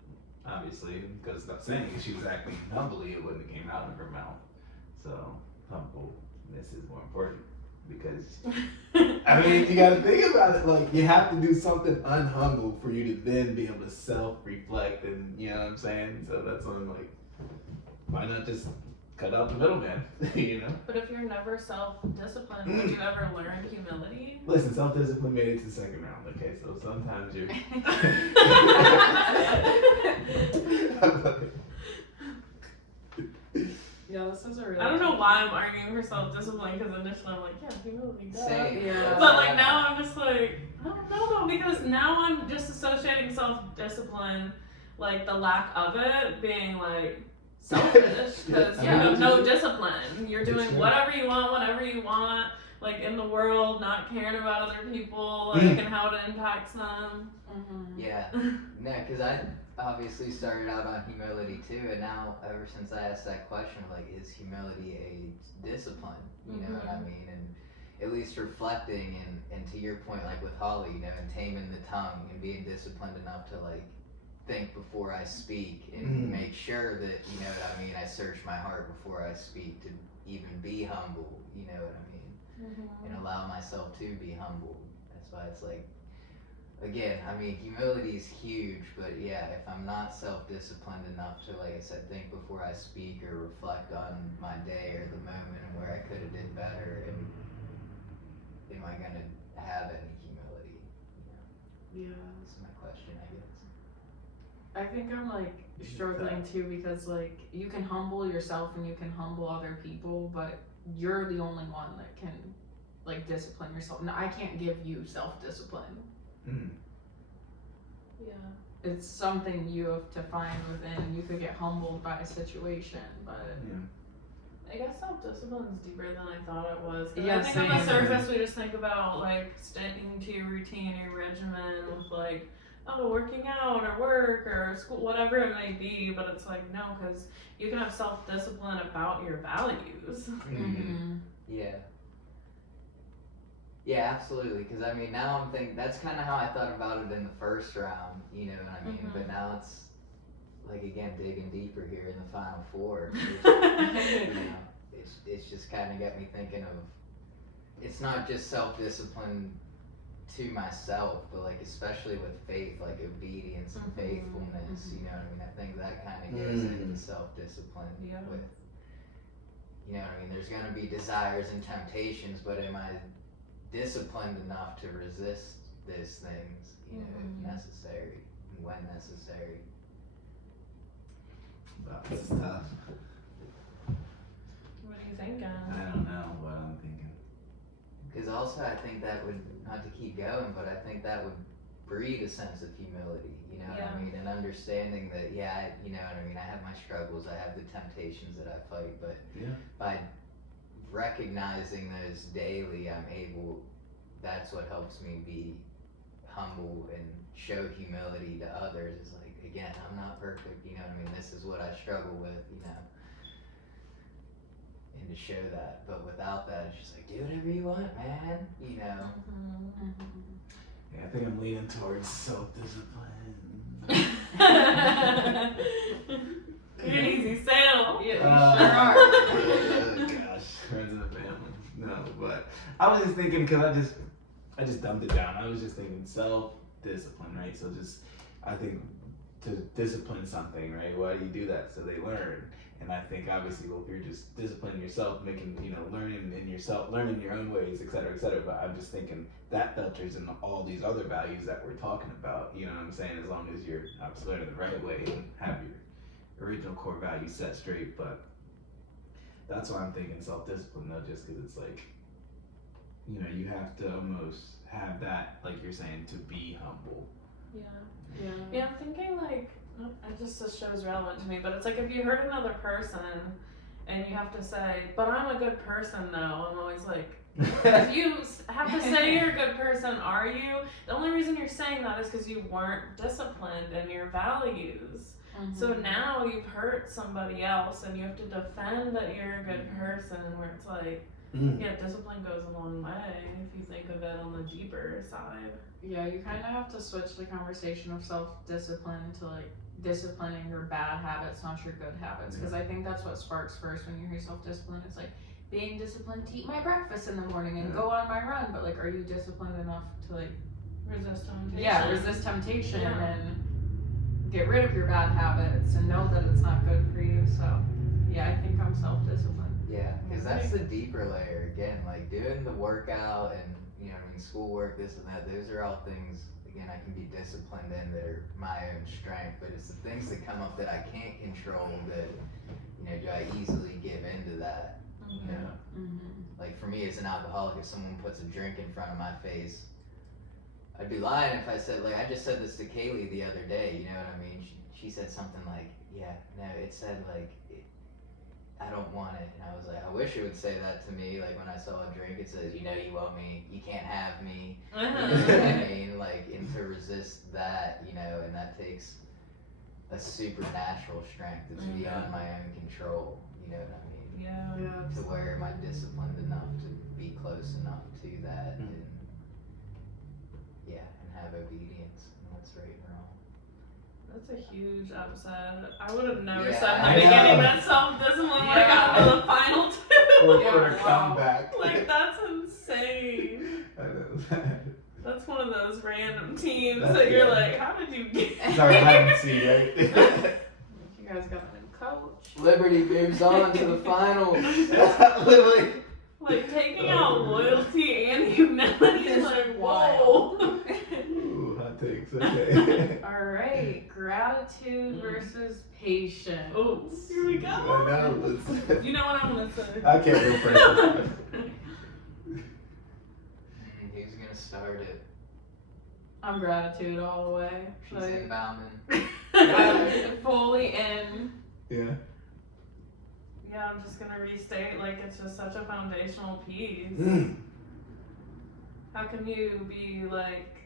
obviously, because the saying she was acting humbly, it wouldn't have came out of her mouth. So humbleness is more important because I mean you gotta think about it. Like you have to do something unhumble for you to then be able to self-reflect, and you know what I'm saying. So that's when I'm like, why not just cut out the middleman? You know. But if you're never self-disciplined, would you ever learn humility? Listen, self-discipline made it to the second round. Okay, so sometimes you're. Yeah, this is a really. I don't know why I'm arguing for self-discipline, because initially I'm like, yeah, humility, duh. Same. Yeah. But like now I'm just like, I don't know though, because now I'm just associating self-discipline, like the lack of it being like selfish, because you have no discipline. You're doing It's true. whatever you want, whenever you want, like in the world, not caring about other people, like and how it impacts them. Yeah, no, because I obviously started out on humility too, and now ever since I asked that question, like, is humility a discipline? You know what I mean? And at least reflecting and to your point, like with Holly, you know, and taming the tongue and being disciplined enough to like think before I speak and make sure that, you know what I mean, I search my heart before I speak to even be humble, you know what I mean? And allow myself to be humble. That's why it's like, again, I mean, humility is huge, but yeah, if I'm not self-disciplined enough to, like I said, think before I speak or reflect on my day or the moment and where I could have did better, and am I gonna have any humility? You know, Yeah. that's my question, I guess. I think I'm like struggling too because like you can humble yourself and you can humble other people, but you're the only one that can like discipline yourself. And I can't give you self-discipline. Yeah. It's something you have to find within. You could get humbled by a situation, but I guess self-discipline is deeper than I thought it was. 'Cause Yeah, I think on the same. surface we just think about like sticking to your routine, your regimen with like, oh, working out or work or school, whatever it may be. But it's like, no, because you can have self-discipline about your values. Yeah. Yeah, absolutely. Because I mean, now I'm thinking that's kind of how I thought about it in the first round. You know what I mean? But now it's like again digging deeper here in the final four. You know, it's just kind of got me thinking of. It's not just self-discipline to myself, but like especially with faith, like obedience and faithfulness. You know what I mean? I think that kind of goes into self-discipline. Yeah. With, you know what I mean? There's gonna be desires and temptations, but am I disciplined enough to resist those things, you know, if necessary, and when necessary. Wow, this is tough. What are you thinking? I don't know what I'm thinking. Because also I think that would, not to keep going, but I think that would breed a sense of humility, you know what I mean, and understanding that, yeah, you know what I mean, I have my struggles, I have the temptations that I fight, but by recognizing those daily, I'm able, that's what helps me be humble and show humility to others. It's like, again, I'm not perfect, you know what I mean, this is what I struggle with, you know, and to show that, but without that, it's just like, do whatever you want, man, you know. Yeah, I think I'm leaning towards self-discipline. You're an easy sale. Yeah, you sure Uh, are. Oh gosh, friends and family. No, but I was just thinking because I just dumbed it down. I was just thinking self-discipline, right? So I think to discipline something, right? Why do you do that? So they learn. And I think obviously, well, if you're just disciplining yourself, making, learning in yourself, learning your own ways, et cetera, et cetera. But I'm just thinking that filters in all these other values that we're talking about. You know what I'm saying? As long as you're obviously learning the right way and have your original core values set straight. But that's why I'm thinking self-discipline though, just because it's like, you have to almost have that, like you're saying, to be humble. Yeah. Yeah. Yeah, I'm thinking like, this show's relevant to me, but it's like if you hurt another person and you have to say, but I'm a good person though, I'm always like, if you have to say you're a good person, are you? The only reason you're saying that is because you weren't disciplined in your values. Mhm. So now you've hurt somebody else and you have to defend that you're a good person, where it's like, yeah, discipline goes a long way if you think of it on the deeper side. Yeah, you kind of have to switch the conversation of self-discipline to like disciplining your bad habits, not your good habits. Because I think that's what sparks first when you hear self-discipline. It's like being disciplined to eat my breakfast in the morning and go on my run. But like, are you disciplined enough to like Resist temptation. Yeah, resist temptation Yeah. and get rid of your bad habits and know that it's not good for you. So, yeah, I think I'm self-disciplined. Yeah, because that's the deeper layer. Again, like doing the workout and schoolwork, this and that. Those are all things. Again, I can be disciplined in that are my own strength, but it's the things that come up that I can't control that do I easily give into that. Like for me as an alcoholic, if someone puts a drink in front of my face, I'd be lying if I said, like, I just said this to Kaylee the other day, you know what I mean? She said something like, yeah, no, it said like, I don't want it. And I was like, I wish it would say that to me. Like when I saw a drink, it says, you want me, you can't have me. You know what I mean? Like, and to resist that, and that takes a supernatural strength. It's beyond my own control. You know what I mean? Yeah. To where am I disciplined enough to be close enough to that and have obedience in what's right and wrong. That's a huge upset. I would have never Yeah, said in I the beginning know. that self-discipline would have gotten to the final two. Or Yeah, for a wow. comeback. Like, that's insane. I know. That's one of those random teams That's that you're good. like, how did you get It's our hide and seek, right? You guys got a new coach. Liberty moves on to the finals. Literally. Like, taking out loyalty and humility is like, whoa. Ooh, hot takes. Okay. All right, gratitude versus patience. Oh, here we go. I know. Let's, You know what I'm gonna say. I can't go first. Who's gonna start it? I'm gratitude all the way. She's Like, in Bauman. I'm fully in. Yeah. Yeah, I'm just gonna restate, like, it's just such a foundational piece. How can you be, like,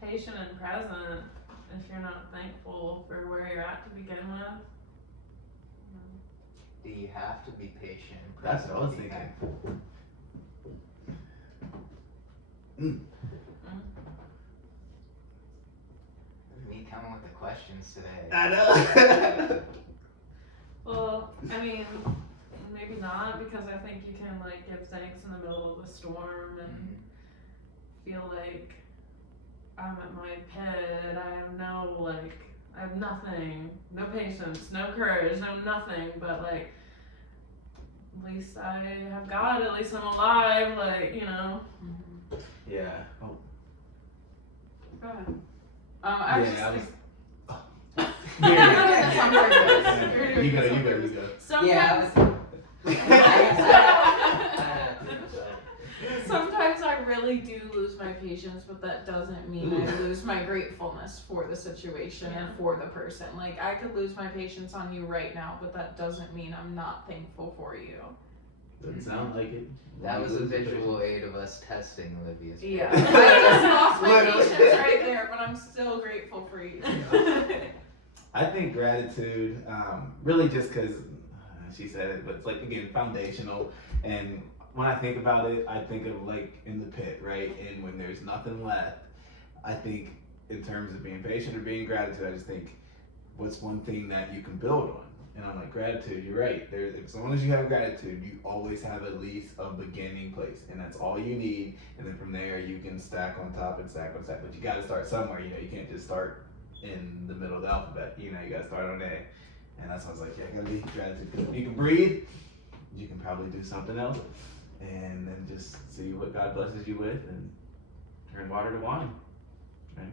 patient and present if you're not thankful for where you're at to begin with? Do you have to be patient? and That's what I was present to be thinking. thankful? Me coming with the questions today. I know. Well, I mean, maybe not, because I think you can, like, give thanks in the middle of a storm and feel like I'm at my pit. I have nothing, no patience, no courage, no nothing, but, like, at least I have God, at least I'm alive, like, Yeah. Oh. Go ahead. I was Yeah, I just was. You're doing this on purpose. You're doing You go. this on You go. purpose. You go. Sometimes, Yeah. sometimes I really do lose my patience, but that doesn't mean I lose my gratefulness for the situation Yeah. or for the person. Like, I could lose my patience on you right now, but that doesn't mean I'm not thankful for you. Doesn't sound like it. That was a visual aid of us testing Olivia's. Yeah. patience. I just lost my Literally. patience right there, but I'm still grateful for you. I think gratitude, really just because she said it, but it's like, again, foundational. And when I think about it, I think of like in the pit, right? And when there's nothing left, I think in terms of being patient or being gratitude, I just think what's one thing that you can build on. And I'm like, gratitude, you're right. There's, as long as you have gratitude, you always have at least a beginning place. And that's all you need. And then from there, you can stack on top and stack on top. But you got to start somewhere. You know, you can't just start in the middle of the alphabet. You know, you got to start on A. And that's why I was like, yeah, I got to be gratitude. Because if you can breathe, you can probably do something else. And then just see what God blesses you with and turn water to wine. Right?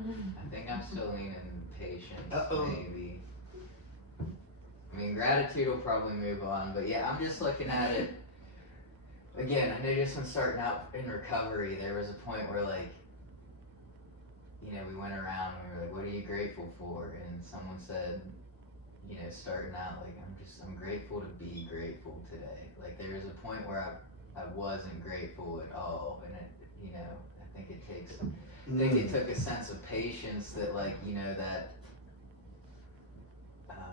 I think I'm still leaning patience, Uh-oh. maybe. I mean, gratitude will probably move on, but yeah, I'm just looking at it. Again, I know just when starting out in recovery, there was a point where, like, you know, we went around and we were like, what are you grateful for? And someone said, you know, starting out, like, I'm grateful to be grateful today. Like, there was a point where I wasn't grateful at all, and it, you know, I think it takes, I think it took a sense of patience that, like, you know, that,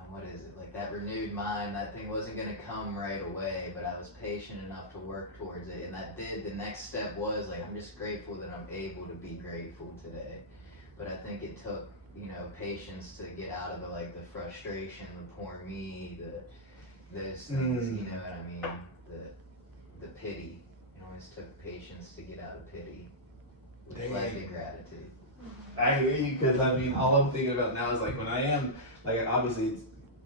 what is it, like that renewed mind, that thing wasn't going to come right away, but I was patient enough to work towards it, and that did, the next step was, like, I'm just grateful that I'm able to be grateful today. But I think it took, you know, patience to get out of the, like, the frustration, the poor me, those things, you know what I mean, the pity. It always took patience to get out of pity, which led to gratitude. I hear you, because I mean, all I'm thinking about now is like when I am, like, obviously,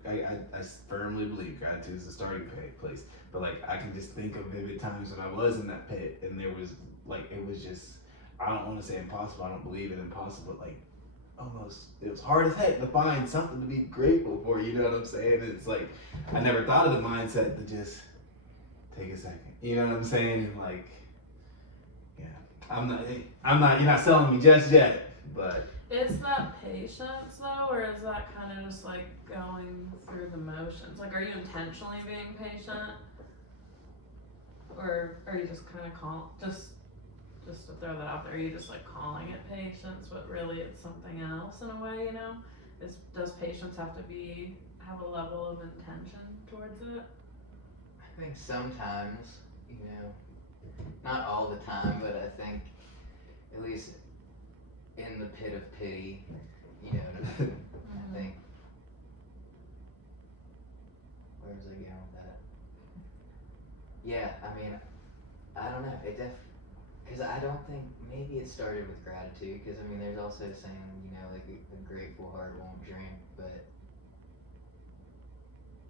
it's, I firmly believe gratitude is the starting place. But like, I can just think of vivid times when I was in that pit, and there was like, it was just, I don't want to say impossible. I don't believe it impossible, but like, almost, it was hard as heck to find something to be grateful for. You know what I'm saying? It's like, I never thought of the mindset to just take a second. You know what I'm saying? And like, yeah, I'm not. You're not selling me just yet, but. Is that patience though, or is that kind of just like going through the motions? Like, are you intentionally being patient, or are you just kind of just to throw that out there? Are you just like calling it patience, but really it's something else in a way? You know, does patience have to have a level of intention towards it? I think sometimes, you know, not all the time, but I think at least in the pit of pity, you know, I think, where was I going with that? Yeah, I mean, I don't know, because I don't think, maybe it started with gratitude, because I mean, there's also saying, you know, like a grateful heart won't drink, but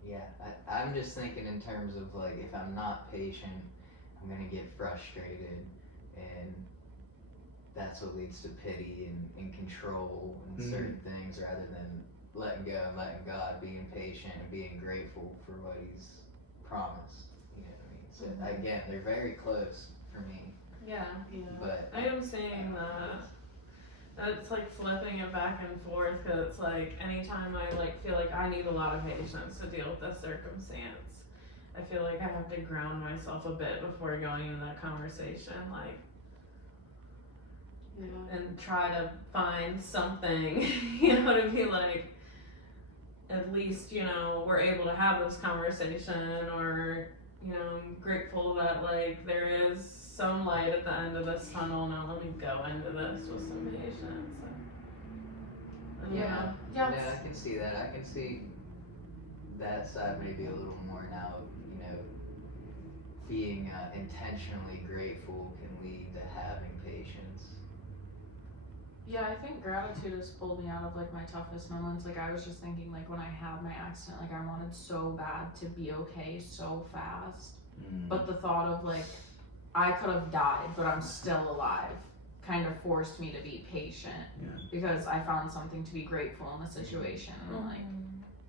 yeah, I'm just thinking in terms of like, if I'm not patient, I'm gonna get frustrated, and that's what leads to pity and control and certain things, rather than letting go and letting God, being patient and being grateful for what He's promised. You know what I mean? So again, they're very close for me. Yeah. But I am seeing that it's like flipping it back and forth, because it's like anytime I like feel like I need a lot of patience to deal with this circumstance, I feel like I have to ground myself a bit before going into that conversation, like, and try to find something, you know, to be like, at least, you know, we're able to have this conversation, or, you know, I'm grateful that like there is some light at the end of this tunnel. Now let me go into this with some patience. yeah, Yeah. I can see that. I can see that side maybe a little more now. You know, being intentionally grateful can lead to having patience. Yeah, I think gratitude has pulled me out of like my toughest moments. Like, I was just thinking, like, when I had my accident, like, I wanted so bad to be okay so fast. But the thought of like, I could have died, but I'm still alive, kind of forced me to be patient. Because I found something to be grateful in the situation. And I'm like,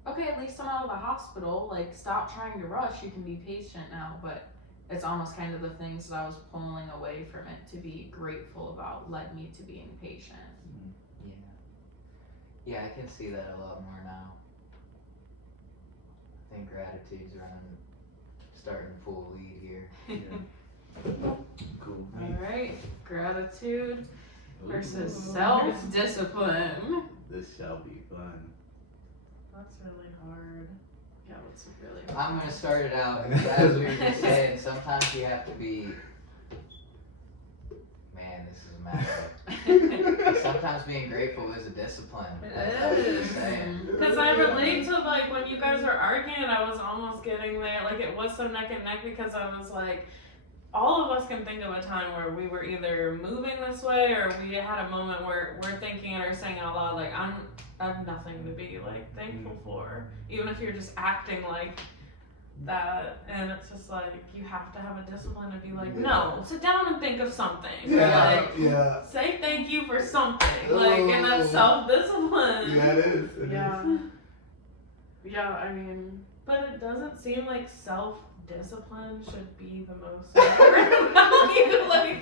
okay, at least I'm out of the hospital. Like, stop trying to rush. You can be patient now. But it's almost kind of the things that I was pulling away from it to be grateful about led me to being patient. Yeah, I can see that a lot more now. I think gratitude's starting full lead here. Cool. Alright, gratitude versus Ooh. self-discipline. This shall be fun. That's really hard. Yeah, that's really I'm gonna start it out as we were just saying. Sometimes you have to be. Man, this is mad. Sometimes being grateful is a discipline. That's what I'm just saying. Because I relate to like when you guys were arguing, I was almost getting there. Like it was so neck and neck because I was like, all of us can think of a time where we were either moving this way or we had a moment where we're thinking it or saying out loud like I have nothing to be like thankful for, even if you're just acting like that. And it's just like you have to have a discipline to be like, no, sit down and think of something. Or like Yeah. say thank you for something. Like and that's self-discipline. Yeah, it is. It is. Yeah. Yeah, I mean, But it doesn't seem like self-discipline should be the most important value. Like,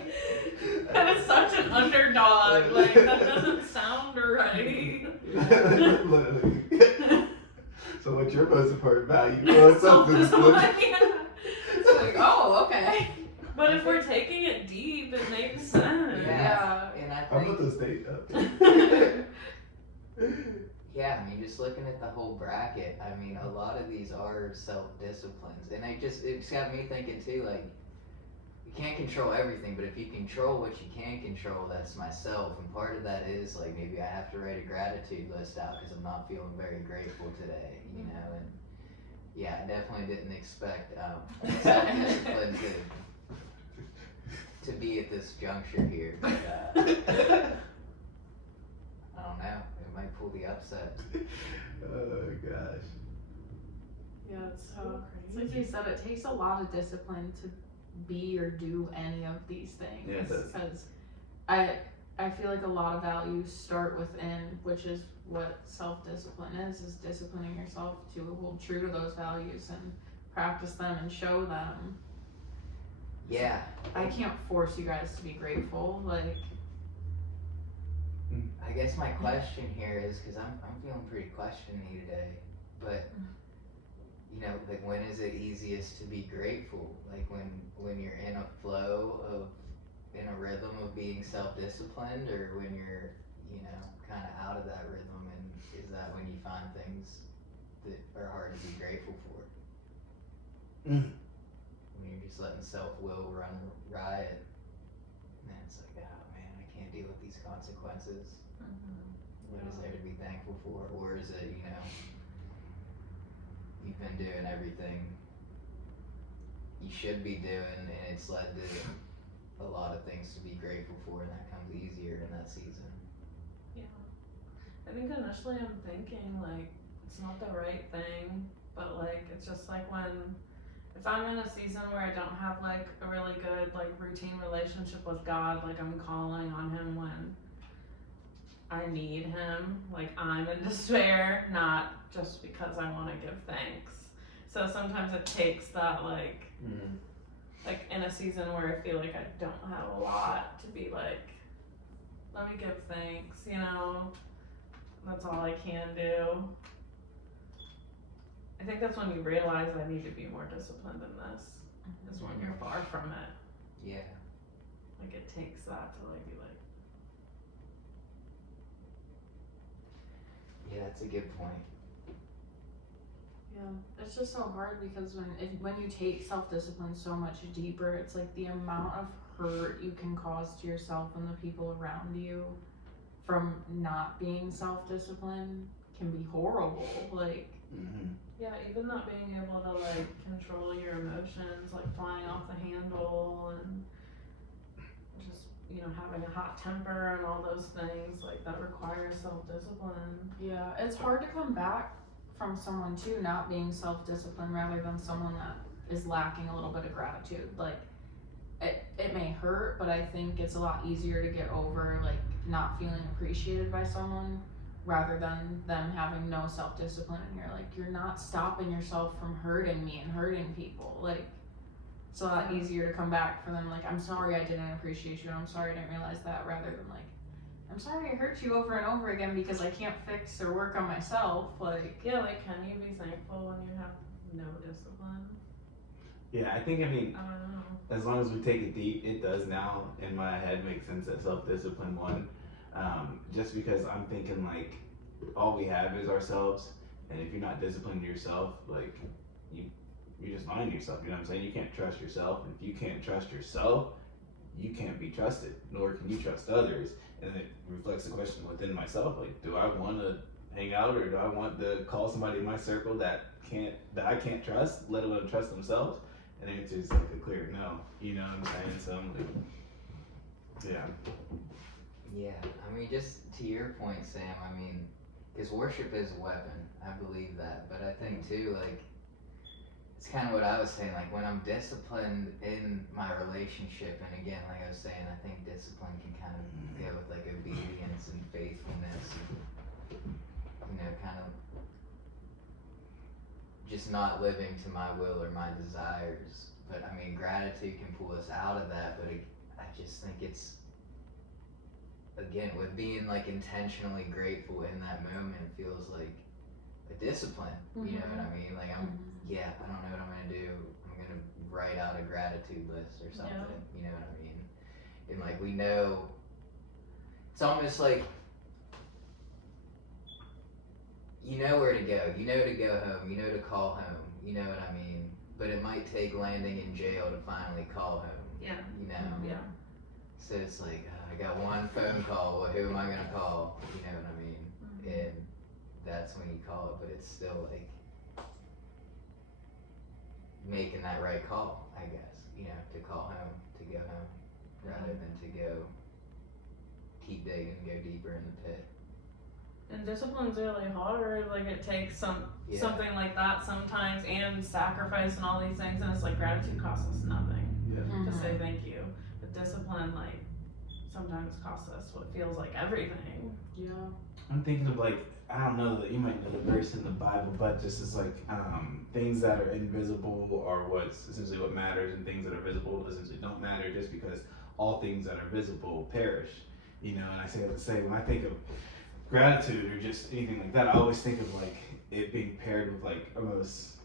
that is such an underdog. Like, that doesn't sound right. Literally. So what's your most important value? Well, it's Self-discipline, self-discipline. yeah. it's like, oh, okay. But if we're taking it deep, it makes sense. Yeah. And I I'm think. about to state that. Yeah, I mean, just looking at the whole bracket, I mean, a lot of these are self-disciplines, and it's got me thinking too, like, you can't control everything, but if you control what you can control, that's myself, and part of that is, like, maybe I have to write a gratitude list out because I'm not feeling very grateful today, you know, and yeah, I definitely didn't expect self-discipline to be at this juncture here, but I don't know. Might pull the upset. Oh gosh. Yeah, it's So it's like you said, it takes a lot of discipline to be or do any of these things. Yeah, it does. Because I feel like a lot of values start within, which is what self-discipline is disciplining yourself to hold true to those values and practice them and show them. Yeah, I can't force you guys to be grateful. Like, I guess my question here is because I'm feeling pretty questiony today, but you know, like when is it easiest to be grateful? Like when you're in a flow of in a rhythm of being self-disciplined, or when you're kind of out of that rhythm, and is that when you find things that are hard to be grateful for? Mm. When you're just letting self-will run riot, and then it's like, oh man, I can't deal with these consequences. What is there to be thankful for? Or is it, you've been doing everything you should be doing, and it's led to a lot of things to be grateful for, and that comes easier in that season. Yeah. I think initially I'm thinking, like, it's not the right thing, but, like, it's just like if I'm in a season where I don't have, like, a really good, like, routine relationship with God, like, I'm calling on Him when I need Him, like, I'm in despair, not just because I want to give thanks. So sometimes it takes that, like, like, in a season where I feel like I don't have a lot to be like, let me give thanks, that's all I can do. I think that's when you realize I need to be more disciplined in this, is when you're far from it. Yeah. Like, it takes that to, like, be like, Yeah, that's a good point. yeah, it's just so hard because when you take self-discipline so much deeper, it's like the amount of hurt you can cause to yourself and the people around you from not being self-disciplined can be horrible. Like, yeah, even not being able to, like, control your emotions, like flying off the handle and just, having a hot temper and all those things, like, that requires self-discipline. yeah, it's hard to come back from someone too not being self-disciplined rather than someone that is lacking a little bit of gratitude. Like, it may hurt, but I think it's a lot easier to get over, like, not feeling appreciated by someone rather than them having no self-discipline, and you're like, you're not stopping yourself from hurting me and hurting people. Like, it's a lot easier to come back for them, like, I'm sorry I didn't appreciate you, and I'm sorry I didn't realize that, rather than like, I'm sorry I hurt you over and over again because I can't fix or work on myself. Like, Yeah, like, can you be thankful when you have no discipline? Yeah, I don't know. as long as we take it deep, it does now in my head make sense that self-discipline one. Just because I'm thinking like all we have is ourselves, And if you're not disciplined yourself, like you're just lying to yourself. You know what I'm saying? You can't trust yourself. And if you can't trust yourself, you can't be trusted, nor can you trust others. And it reflects the question within myself: like, do I want to hang out, or do I want to call somebody in my circle that I can't trust, let alone trust themselves? And the answer is like a clear no. You know what I'm saying? So I'm like, yeah. Yeah, I mean, just to your point, Sam, I mean, because worship is a weapon. I believe that. But I think, too, like, it's kind of what I was saying. Like, when I'm disciplined in my relationship, and again, like I was saying, I think discipline can kind of go with, like, obedience and faithfulness. And, you know, kind of just not living to my will or my desires. But, I mean, gratitude can pull us out of that. But I just think it's, again, with being like intentionally grateful in that moment feels like a discipline. You know what I mean? Like I don't know what I'm gonna do. I'm gonna write out a gratitude list or something. Yeah. You know what I mean? And like we know, it's almost like you know where to go. You know to go home. You know to call home. You know what I mean? But it might take landing in jail to finally call home. Yeah. You know? Yeah. So it's like, I got one phone call, well, who am I going to call? You know what I mean? And that's when you call it, but it's still like making that right call, I guess, you know, to call home, to go home, rather than to go keep digging, go deeper in the pit. And discipline's really hard. Like it takes Yeah. something like that sometimes, and sacrifice and all these things. And it's like gratitude costs us nothing Yeah. to say thank you, but discipline like sometimes costs us what feels like everything. Yeah. I'm thinking of like, I don't know that you might know the verse in the Bible, but just as like things that are invisible are what's essentially what matters, and things that are visible essentially don't matter, just because all things that are visible perish. You know, and I say when I think of gratitude or just anything like that, I always think of like it being paired with like almost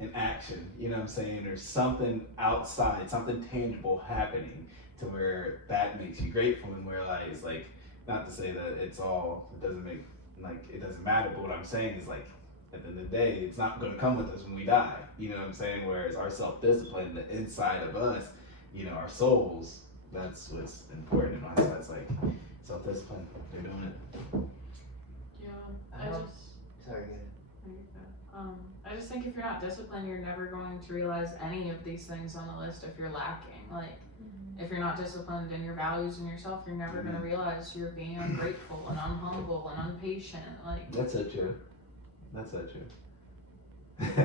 an action. You know what I'm saying, or something outside, something tangible happening to where that makes you grateful and realize, like, not to say that it doesn't matter, but what I'm saying is like at the end of the day, it's not going to come with us when we die. You know what I'm saying? Whereas our self-discipline, the inside of us, you know, our souls, that's what's important in my eyes. It's like self-discipline. They're doing it. Yeah. I don't- Sorry, go ahead. I just think if you're not disciplined, you're never going to realize any of these things on the list if you're lacking. Like, if you're not disciplined in your values and yourself, you're never going to realize you're being ungrateful and unhumble and impatient. Like, That's so true. That's so true.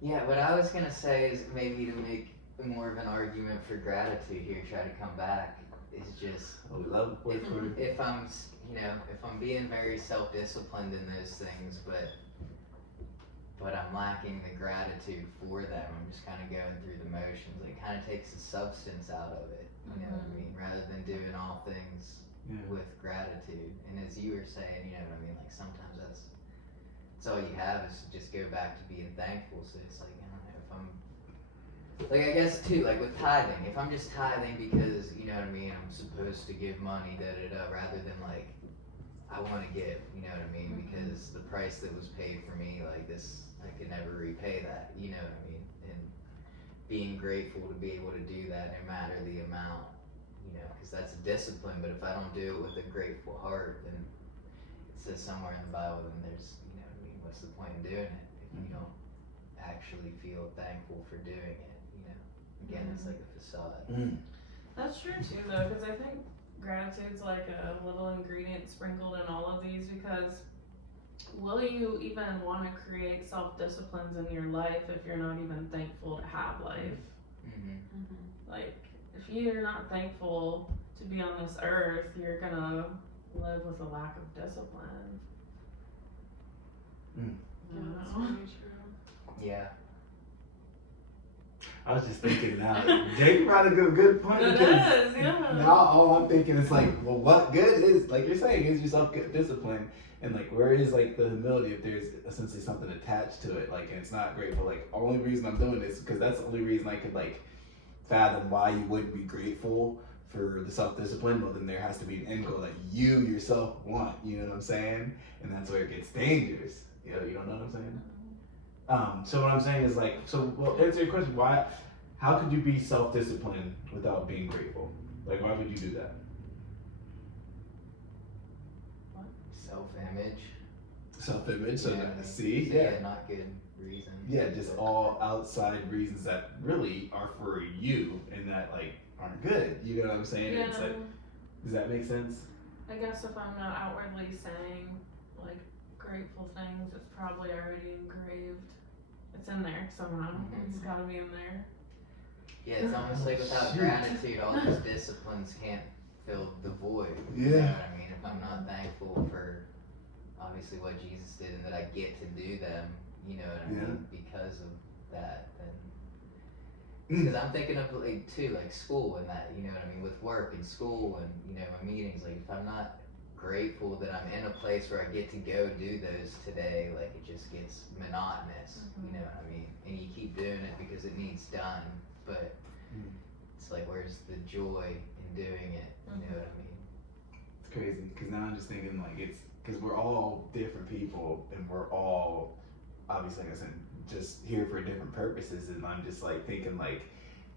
Yeah, what I was going to say is maybe to make more of an argument for gratitude here, try to come back, is just We love it. if I'm, you know, if I'm being very self-disciplined in those things, but I'm lacking the gratitude for them, I'm just kind of going through the motions. It kind of takes the substance out of it, you know what I mean? Rather than doing all things with gratitude. And as you were saying, you know what I mean? Like sometimes that's all you have is to just go back to being thankful. So it's like, I don't know if I'm, like I guess too, like with tithing, if I'm just tithing because, you know what I mean, I'm supposed to give money, rather than like, I want to give, you know what I mean? Because the price that was paid for me, like this, I could never repay that, you know what I mean? And being grateful to be able to do that no matter the amount, you know, because that's a discipline. But if I don't do it with a grateful heart, then it says somewhere in the Bible, then there's, you know what I mean, what's the point in doing it if you don't actually feel thankful for doing it, you know? Again, it's like a facade. That's true too, though, because I think gratitude's like a little ingredient sprinkled in all of these, because will you even want to create self-disciplines in your life if you're not even thankful to have life? Like, if you're not thankful to be on this earth, you're gonna live with a lack of discipline. yeah, that's very true. Yeah. I was just thinking now, Jake brought a good point. It because is, yeah. Now all I'm thinking is like, well, what good is, like you're saying, is your self-discipline, and like where is like the humility if there's essentially something attached to it, like, and it's not grateful. Like, only reason I'm doing this because that's the only reason I could like fathom why you wouldn't be grateful for the self-discipline, well then there has to be an end goal that you yourself want, you know what I'm saying? And that's where it gets dangerous. You don't know what I'm saying? So what I'm saying is like, so well, answer your question, how could you be self-disciplined without being grateful? Like, why would you do that? Self-image. Self-image, so Yeah. that, see? So, yeah, not good reasons. Yeah, just all outside reasons that really are for you and that like aren't good. You know what I'm saying? Yeah. It's like, does that make sense? I guess if I'm not outwardly saying like grateful things, it's probably already engraved. It's in there somehow. It's gotta be in there. Yeah, it's almost like without Shoot. gratitude, all these disciplines can't fill the void. Yeah. You know what I mean? If I'm not thankful for obviously what Jesus did and that I get to do them, you know what I mean? Because of that, then. Because I'm thinking of like too, like school and that, you know what I mean? With work and school and, you know, my meetings, like if I'm not grateful that I'm in a place where I get to go do those today, like it just gets monotonous, you know what I mean? And you keep doing it because it needs done, but it's like where's the joy in doing it, you know what I mean? It's crazy because now I'm just thinking like it's because we're all different people and we're all obviously like I said just here for different purposes, and I'm just like thinking like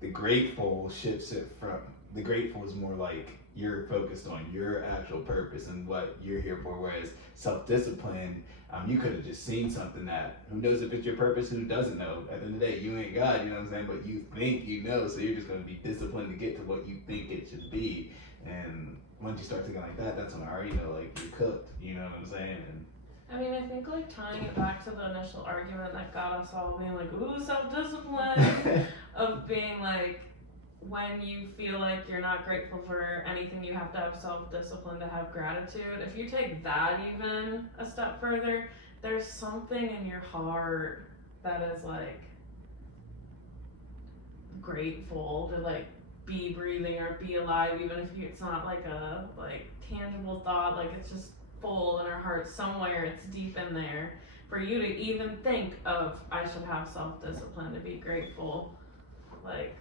the grateful shifts it from the grateful is more like you're focused on your actual purpose and what you're here for, whereas self-discipline, you could have just seen something that who knows if it's your purpose, who doesn't know. At the end of the day, you ain't God, you know what I'm saying, but you think you know, so you're just going to be disciplined to get to what you think it should be. And once you start thinking like that, that's when I already know like you're cooked, you know what I'm saying? And I mean, I think like tying it back to the initial argument that got us all being like, ooh, self-discipline, of being like, when you feel like you're not grateful for anything, you have to have self-discipline to have gratitude. If you take that even a step further, there's something in your heart that is like grateful to like be breathing or be alive, even if it's not like a like tangible thought, like it's just full in our hearts somewhere, it's deep in there for you to even think of I should have self-discipline to be grateful. Like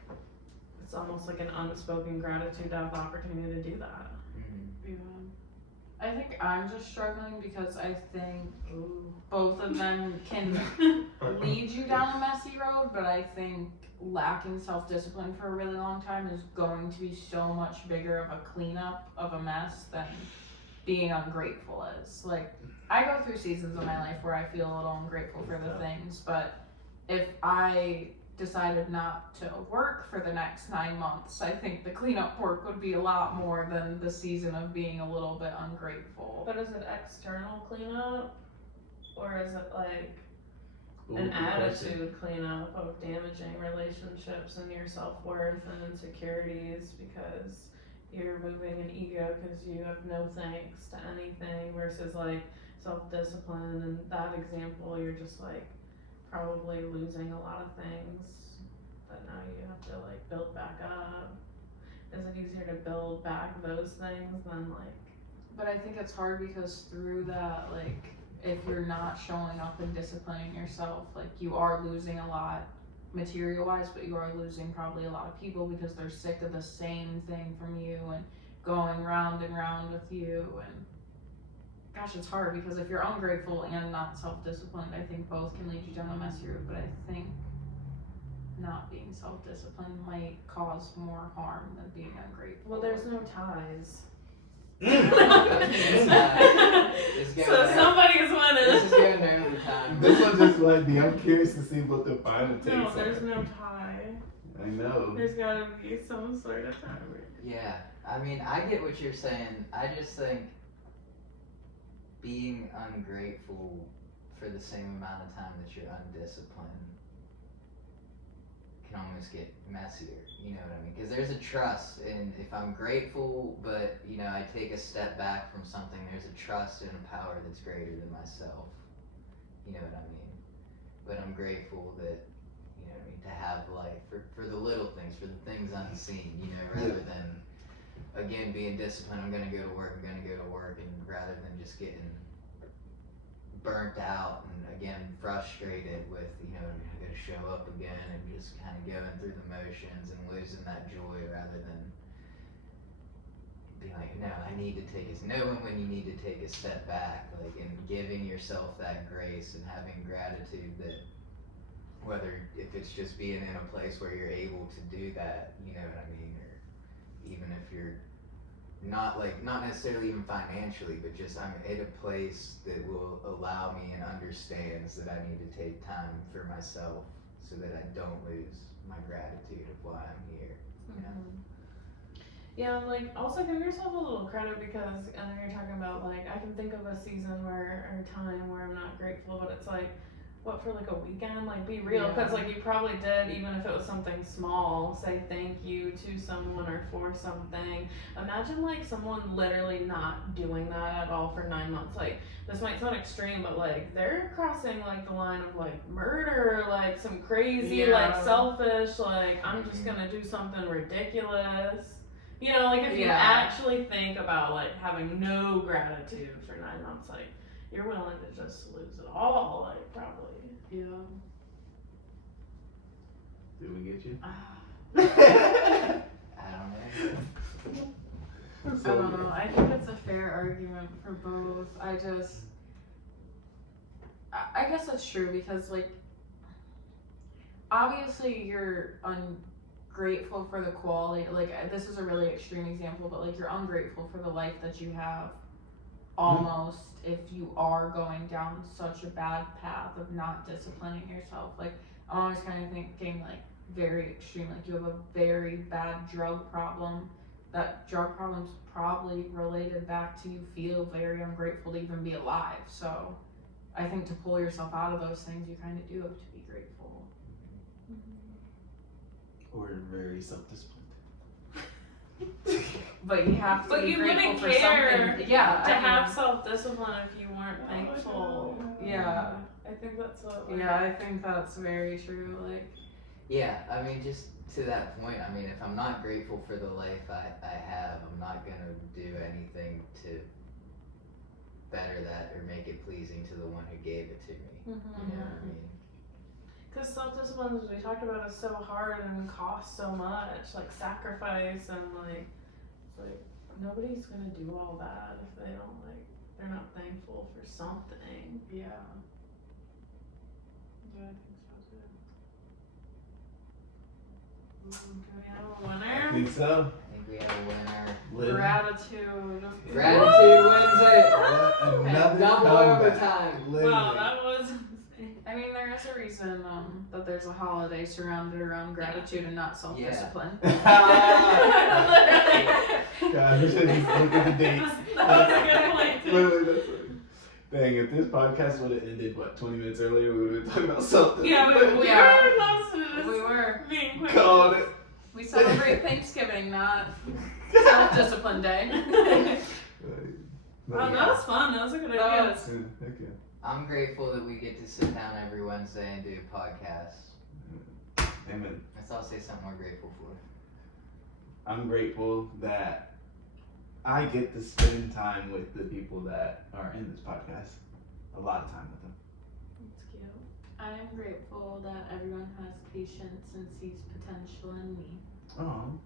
it's almost like an unspoken gratitude to have the opportunity to do that. Yeah. I think I'm just struggling because I think both of them can lead you down a messy road, but I think lacking self-discipline for a really long time is going to be so much bigger of a cleanup of a mess than being ungrateful is. Like, I go through seasons of my life where I feel a little ungrateful for the things, but if I decided not to work for the next 9 months, I think the cleanup work would be a lot more than the season of being a little bit ungrateful. But is it external cleanup, or is it like Ooh, an good question. attitude cleanup of damaging relationships and your self-worth and insecurities because you're moving an ego because you have no thanks to anything, versus like self-discipline and that example, you're just like probably losing a lot of things that now you have to like build back up. Is it easier to build back those things than like? But I think it's hard because through that, like, if you're not showing up and disciplining yourself, like, you are losing a lot material-wise, but you are losing probably a lot of people because they're sick of the same thing from you and going round and round with you. And gosh, it's hard because if you're ungrateful and not self-disciplined, I think both can lead you down a messy route, but I think not being self-disciplined might cause more harm than being ungrateful. Well, there's no ties. It's So somebody's This is winning. going to overtime. This one just led me. I'm curious to see what the final takes No, are. there's no tie. I know. There's gotta be some sort of timer. Yeah, I mean, I get what you're saying. I just think being ungrateful for the same amount of time that you're undisciplined can almost get messier, you know what I mean? Because there's a trust in if I'm grateful, but, you know, I take a step back from something, there's a trust in a power that's greater than myself, you know what I mean? But I'm grateful that, you know what I mean, to have life, for the little things, for the things unseen, you know, rather than, again, being disciplined, I'm gonna go to work, and rather than just getting burnt out and again frustrated with, you know, I gotta show up again and just kind of going through the motions and losing that joy rather than be like, no, I need to take it. Knowing when you need to take a step back, like, and giving yourself that grace and having gratitude that whether if it's just being in a place where you're able to do that, you know what I mean, or even if you're not necessarily even financially, but just I'm at a place that will allow me and understands that I need to take time for myself so that I don't lose my gratitude of why I'm here. You know? Yeah, like also give yourself a little credit because I know you're talking about like I can think of a season where or time where I'm not grateful, but it's like what for like a weekend, like be real because like you probably did, even if it was something small, say thank you to someone or for something. Imagine like someone literally not doing that at all for 9 months. Like this might sound extreme, but like they're crossing like the line of like murder, like some crazy like selfish, like I'm just gonna do something ridiculous. You know, like if you actually think about like having no gratitude for 9 months, like you're willing to just lose it all, like probably. Yeah. Did we get you? I don't know. I don't know. I think it's a fair argument for both. I guess that's true because, like, obviously you're ungrateful for the quality. Like, this is a really extreme example, but like you're ungrateful for the life that you have. Almost if you are going down such a bad path of not disciplining yourself. Like I'm always kind of thinking like very extreme. Like you have a very bad drug problem. That drug problem's probably related back to you feel very ungrateful to even be alive. So I think to pull yourself out of those things, you kind of do have to be grateful. Or very self-disciplined. But you have to But be you grateful wouldn't for care something. Yeah, to I mean, have self-discipline if you weren't thankful. Yeah. I think that's what. Yeah, I think that's very true. Like, Yeah, I mean, just to that point, I mean, if I'm not grateful for the life I have, I'm not going to do anything to better that or make it pleasing to the one who gave it to me. You know what I mean? Because self-discipline, as we talked about, is so hard and costs so much, like sacrifice and like, it's like nobody's gonna do all that if they don't like, they're not thankful for something. yeah. Yeah, I think so too. Do we have a I winner? think so. I think we have a winner. Live. Gratitude. Gratitude wins it. Another Double comeback. overtime. Living. Wow, that was. I mean, there is a reason that there's a holiday surrounded around gratitude and not self-discipline. God, we should just look at the dates. That was a good point too. Literally, that's like, dang, if this podcast would have ended, 20 minutes earlier, we would have been talking about something. Yeah, we were close to this. We were. Being quick. Called it. We celebrate Thanksgiving, not self-discipline day. Oh, that was fun. That was a good That idea. was- Okay. I'm grateful that we get to sit down every Wednesday and do a podcast. Amen. That's all I'll say something we're grateful for. I'm grateful that I get to spend time with the people that are in this podcast. A lot of time with them. That's cute. I am grateful that everyone has patience and sees potential in me. Oh.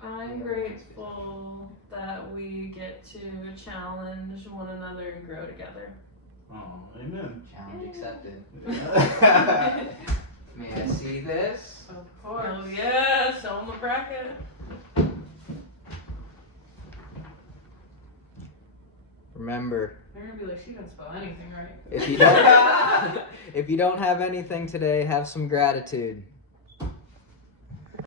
I'm grateful that we get to challenge one another and grow together. Oh, amen. Challenge accepted. Yeah. May I see this? Of course. Oh yeah, show 'em the bracket. Remember, They're gonna be like, she didn't spell anything right. if you don't have anything today, have some gratitude.